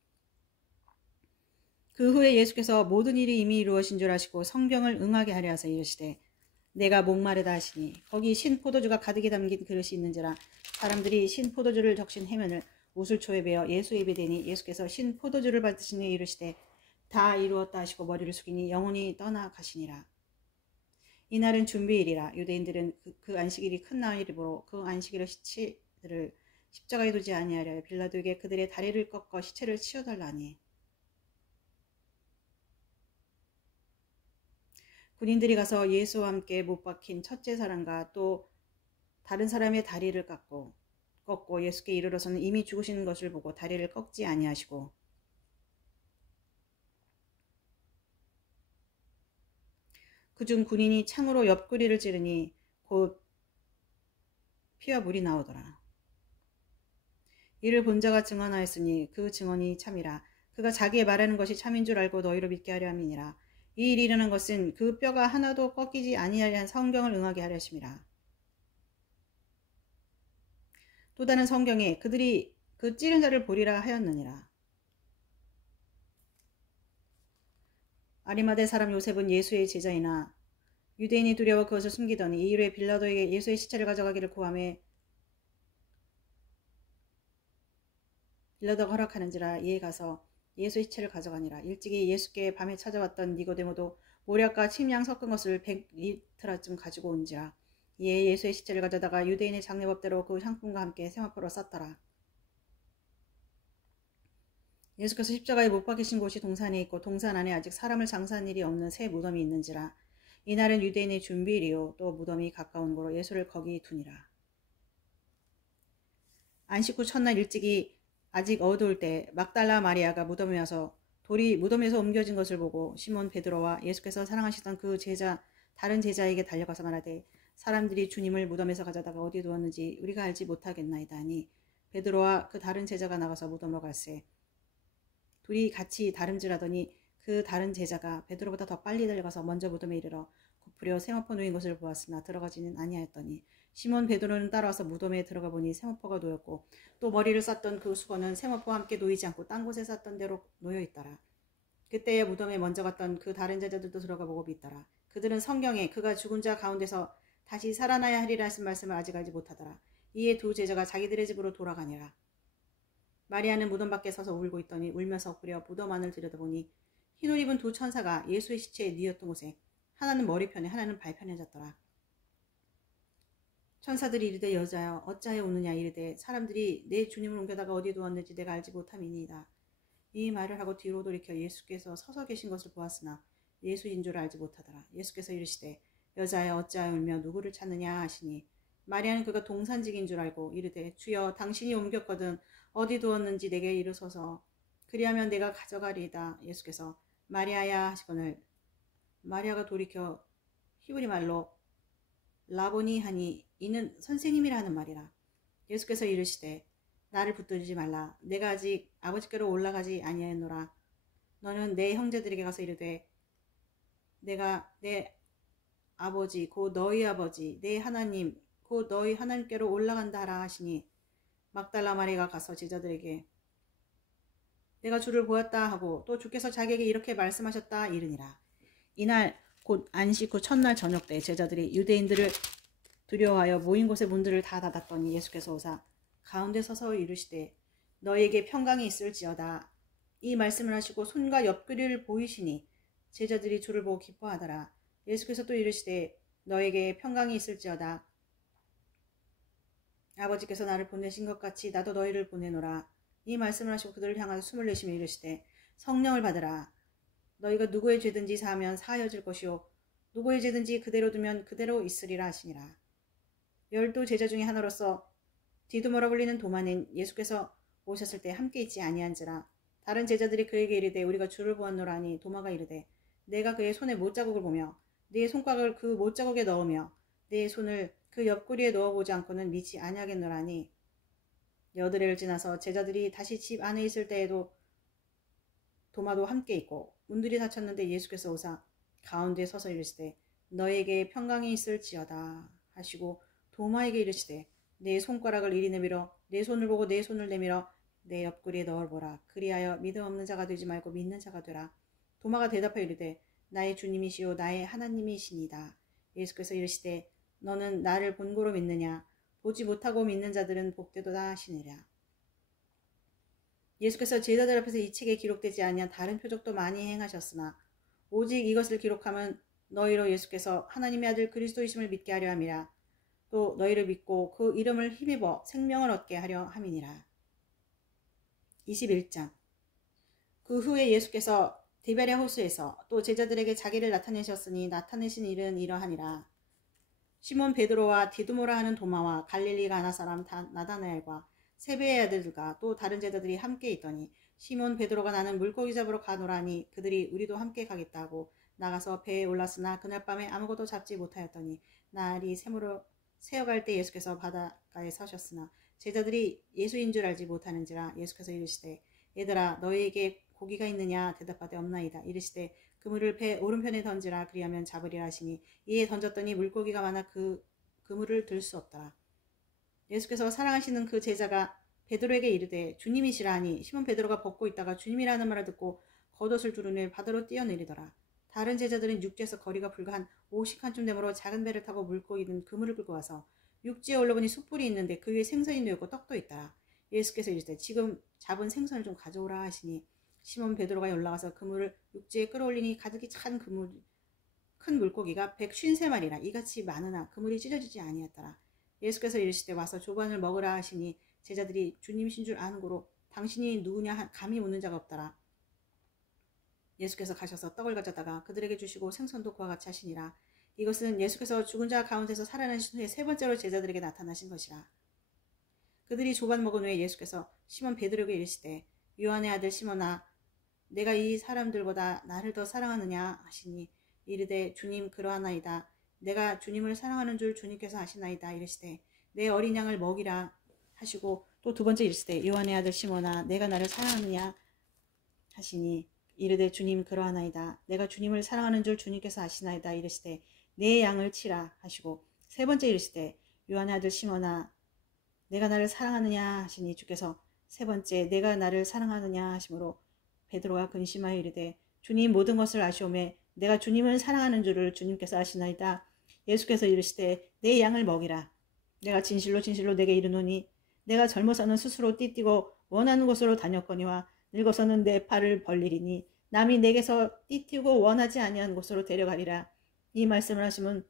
그 후에 예수께서 모든 일이 이미 이루어진 줄 아시고 성경을 응하게 하려 하사 이르시되 내가 목마르다 하시니 거기 신 포도주가 가득히 담긴 그릇이 있는지라. 사람들이 신 포도주를 적신 해면을 우슬초에 베어 예수 입에 대니 예수께서 신 포도주를 받으시니 이르시되 다 이루었다 하시고 머리를 숙이니 영혼이 떠나가시니라. 이날은 준비일이라. 유대인들은 그 안식일이 큰 날이므로 그 안식일의 시체들을 십자가에 두지 아니하려 빌라도에게 그들의 다리를 꺾어 시체를 치워달라니. 군인들이 가서 예수와 함께 못 박힌 첫째 사람과 또 다른 사람의 다리를 꺾고 예수께 이르러서는 이미 죽으신 것을 보고 다리를 꺾지 아니하시고 그중 군인이 창으로 옆구리를 찌르니 곧 피와 물이 나오더라. 이를 본 자가 증언하였으니 그 증언이 참이라. 그가 자기의 말하는 것이 참인 줄 알고 너희로 믿게 하려 함이니라. 이 일이 일어난 것은 그 뼈가 하나도 꺾이지 아니하려 한 성경을 응하게 하려 하심이라. 또 다른 성경에 그들이 그 찌른 자를 보리라 하였느니라. 아리마대 사람 요셉은 예수의 제자이나 유대인이 두려워 그것을 숨기더니 이 일에 빌라도에게 예수의 시체를 가져가기를 구하매 빌라도가 허락하는지라. 이에 가서 예수의 시체를 가져가니라. 일찍이 예수께 밤에 찾아왔던 니고데모도 모략과 침향 섞은 것을 100리터쯤 가지고 온지라. 이에 예수의 시체를 가져다가 유대인의 장례법대로 그 향품과 함께 세마포로 쌌더라. 예수께서 십자가에 못 박히신 곳이 동산에 있고 동산 안에 아직 사람을 장사한 일이 없는 새 무덤이 있는지라. 이날은 유대인의 준비일이요 또 무덤이 가까운 고로 예수를 거기 두니라. 안식 후 첫날 일찍이 아직 어두울 때 막달라 마리아가 무덤에 와서 돌이 무덤에서 옮겨진 것을 보고 시몬 베드로와 예수께서 사랑하시던 그 다른 제자에게 달려가서 말하되 사람들이 주님을 무덤에서 가져다가 어디에 두었는지 우리가 알지 못하겠나이다 하니 베드로와 그 다른 제자가 나가서 무덤으로 갈새 둘이 같이 다름질하더니 그 다른 제자가 베드로보다 더 빨리 달려가서 먼저 무덤에 이르러 굽으려 세마포 놓인 것을 보았으나 들어가지는 아니하였더니 시몬 베드로는 따라와서 무덤에 들어가 보니 세마포가 놓였고 또 머리를 쌌던 그 수건은 세마포와 함께 놓이지 않고 딴 곳에 쌌던 대로 놓여 있더라. 그때에 무덤에 먼저 갔던 그 다른 제자들도 들어가 보고 믿더라. 그들은 성경에 그가 죽은 자 가운데서 다시 살아나야 하리라 하신 말씀을 아직 알지 못하더라. 이에 두 제자가 자기들의 집으로 돌아가니라. 마리아는 무덤 밖에 서서 울고 있더니 울면서 엎드려 무덤 안을 들여다보니 흰 옷 입은 두 천사가 예수의 시체에 뉘었던 곳에 하나는 머리편에 하나는 발편에 졌더라. 천사들이 이르되 여자여 어찌하여 우느냐 이르되 사람들이 내 주님을 옮겨다가 어디 두었는지 내가 알지 못함이니이다. 이 말을 하고 뒤로 돌이켜 예수께서 서서 계신 것을 보았으나 예수인 줄 알지 못하더라. 예수께서 이르시되 여자여 어찌하여 울며 누구를 찾느냐 하시니 마리아는 그가 동산직인 줄 알고 이르되 주여 당신이 옮겼거든 어디 두었는지 내게 이르소서 그리하면 내가 가져가리이다. 예수께서 마리아야 하시거늘 마리아가 돌이켜 히브리 말로 라보니 하니 이는 선생님이라 하는 말이라. 예수께서 이르시되 나를 붙들지 말라. 내가 아직 아버지께로 올라가지 아니하였노라. 너는 내 형제들에게 가서 이르되 내가 내 아버지 곧 너희 아버지 내 하나님 곧 너희 하나님께로 올라간다 하라 하시니 막달라 마리아가 가서 제자들에게 내가 주를 보았다 하고 또 주께서 자기에게 이렇게 말씀하셨다 이르니라. 이날 곧 안식 후 첫날 저녁 때 제자들이 유대인들을 두려워하여 모인 곳의 문들을 다 닫았더니 예수께서 오사 가운데 서서 이르시되 너희에게 평강이 있을지어다. 이 말씀을 하시고 손과 옆구리를 보이시니 제자들이 주를 보고 기뻐하더라. 예수께서 또 이르시되 너에게 평강이 있을지어다. 아버지께서 나를 보내신 것 같이 나도 너희를 보내노라. 이 말씀을 하시고 그들을 향하여 숨을 내쉬며 이르시되 성령을 받으라. 너희가 누구의 죄든지 사하면 사하여질 것이요 누구의 죄든지 그대로 두면 그대로 있으리라 하시니라. 12 제자 중에 하나로서 디두머라 불리는 도마는 예수께서 오셨을 때 함께 있지 아니한지라. 다른 제자들이 그에게 이르되 우리가 주를 보았노라 하니 도마가 이르되 내가 그의 손에 못자국을 보며 네 손가락을 그 못자국에 넣으며 네 손을 그 옆구리에 넣어보지 않고는 믿지 아니하겠노라 하니 여드레를 지나서 제자들이 다시 집 안에 있을 때에도 도마도 함께 있고 문들이 닫혔는데 예수께서 오사 가운데 서서 이르시되 너에게 평강이 있을지어다 하시고 도마에게 이르시되 내 손가락을 이리 내밀어 내 손을 보고 내 손을 내밀어 내 옆구리에 넣어보라. 그리하여 믿음 없는 자가 되지 말고 믿는 자가 되라. 도마가 대답하여 이르되 나의 주님이시요 나의 하나님이시니이다. 예수께서 이르시되 너는 나를 본고로 믿느냐 보지 못하고 믿는 자들은 복되도다 하시니라. 예수께서 제자들 앞에서 이 책에 기록되지 아니한 다른 표적도 많이 행하셨으나 오직 이것을 기록하면 너희로 예수께서 하나님의 아들 그리스도이심을 믿게 하려 함이라. 또 너희를 믿고 그 이름을 힘입어 생명을 얻게 하려 함이니라. 21장. 그 후에 예수께서 디베랴 호수에서 또 제자들에게 자기를 나타내셨으니 나타내신 일은 이러하니라. 시몬 베드로와 디두모라 하는 도마와 갈릴리 가나 사람 나다나엘과 세베의 아들들과 또 다른 제자들이 함께 있더니 시몬 베드로가 나는 물고기 잡으러 가노라니 그들이 우리도 함께 가겠다 하고 나가서 배에 올랐으나 그날 밤에 아무것도 잡지 못하였더니 날이 새어갈 때 예수께서 바닷가에 서셨으나 제자들이 예수인 줄 알지 못하는지라. 예수께서 이르시되 얘들아 너희에게 고기가 있느냐 대답하되 없나이다. 이르시되 그물을 배 오른편에 던지라 그리하면 잡으리라 하시니 이에 던졌더니 물고기가 많아 그 그물을 들 수 없더라. 예수께서 사랑하시는 그 제자가 베드로에게 이르되 주님이시라 하니 시몬 베드로가 벗고 있다가 주님이라는 말을 듣고 겉옷을 두르니 바다로 뛰어내리더라. 다른 제자들은 육지에서 거리가 불과 한 50칸쯤 되므로 작은 배를 타고 물고기는 그물을 끌고 와서 육지에 올라보니 숯불이 있는데 그 위에 생선이 놓였고 떡도 있더라. 예수께서 이르시되 지금 잡은 생선을 좀 가져오라 하시니 시몬 베드로가 올라가서 그물을 육지에 끌어올리니 가득히 찬 큰 물고기가 153마리라 이같이 많으나 그물이 찢어지지 아니하였더라. 예수께서 이르시되 와서 조반을 먹으라 하시니 제자들이 주님이신 줄 아는 고로 당신이 누구냐 감히 묻는 자가 없더라. 예수께서 가셔서 떡을 가져다가 그들에게 주시고 생선도 그와 같이 하시니라. 이것은 예수께서 죽은 자 가운데서 살아나신 후에 세 번째로 제자들에게 나타나신 것이라. 그들이 조반 먹은 후에 예수께서 시몬 베드로에게 이르시되 요한의 아들 시몬아 내가 이 사람들보다 나를 더 사랑하느냐 하시니 이르되 주님 그러하나이다. 내가 주님을 사랑하는 줄 주님께서 아시나이다. 이르시되 내 어린 양을 먹이라 하시고 또 두 번째 이르시되 요한의 아들 시몬아 내가 나를 사랑하느냐 하시니 이르되 주님 그러하나이다. 내가 주님을 사랑하는 줄 주님께서 아시나이다. 이르시되 내 양을 치라 하시고 세 번째 이르시되 요한의 아들 시몬아 내가 나를 사랑하느냐 하시니 주께서 세 번째 내가 나를 사랑하느냐 하시므로 베드로가 근심하여 이르되 주님 모든 것을 아시오매 내가 주님을 사랑하는 줄을 주님께서 아시나이다. 예수께서 이르시되 내 양을 먹이라. 내가 진실로 진실로 내게 이르노니 내가 젊어서는 스스로 띠띠고 원하는 곳으로 다녔거니와 늙어서는 내 팔을 벌리리니 남이 내게서 띠띠고 원하지 아니한 곳으로 데려가리라. 이 말씀을 하시면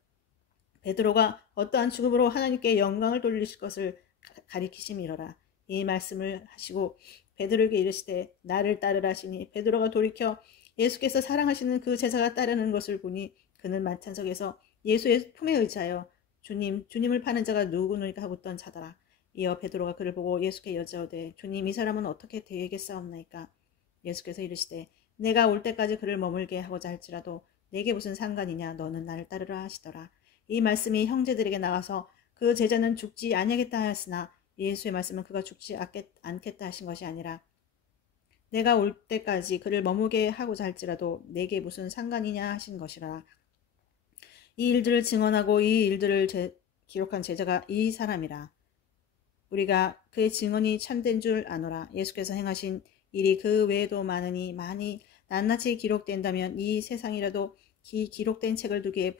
베드로가 어떠한 죽음으로 하나님께 영광을 돌리실 것을 가리키심이로라. 이 말씀을 하시고 베드로에게 이르시되 나를 따르라 하시니 베드로가 돌이켜 예수께서 사랑하시는 그 제자가 따르는 것을 보니 그는 마찬석에서 예수의 품에 의지하여 주님을 파는 자가 누구누니까 하고 있던 자더라. 이어 베드로가 그를 보고 예수께 여짜오되 주님 이 사람은 어떻게 되겠사옵나이까? 예수께서 이르시되 내가 올 때까지 그를 머물게 하고자 할지라도 내게 무슨 상관이냐? 너는 나를 따르라 하시더라. 이 말씀이 형제들에게 나가서 그 제자는 죽지 아니하겠다 하였으나 예수의 말씀은 그가 죽지 않겠다 하신 것이 아니라 내가 올 때까지 그를 머무게 하고자 할지라도 내게 무슨 상관이냐 하신 것이라. 이 일들을 증언하고 이 일들을 기록한 제자가 이 사람이라. 우리가 그의 증언이 참된 줄 아노라. 예수께서 행하신 일이 그 외에도 많으니 많이 낱낱이 기록된다면 이 세상이라도 기록된 책을 두기에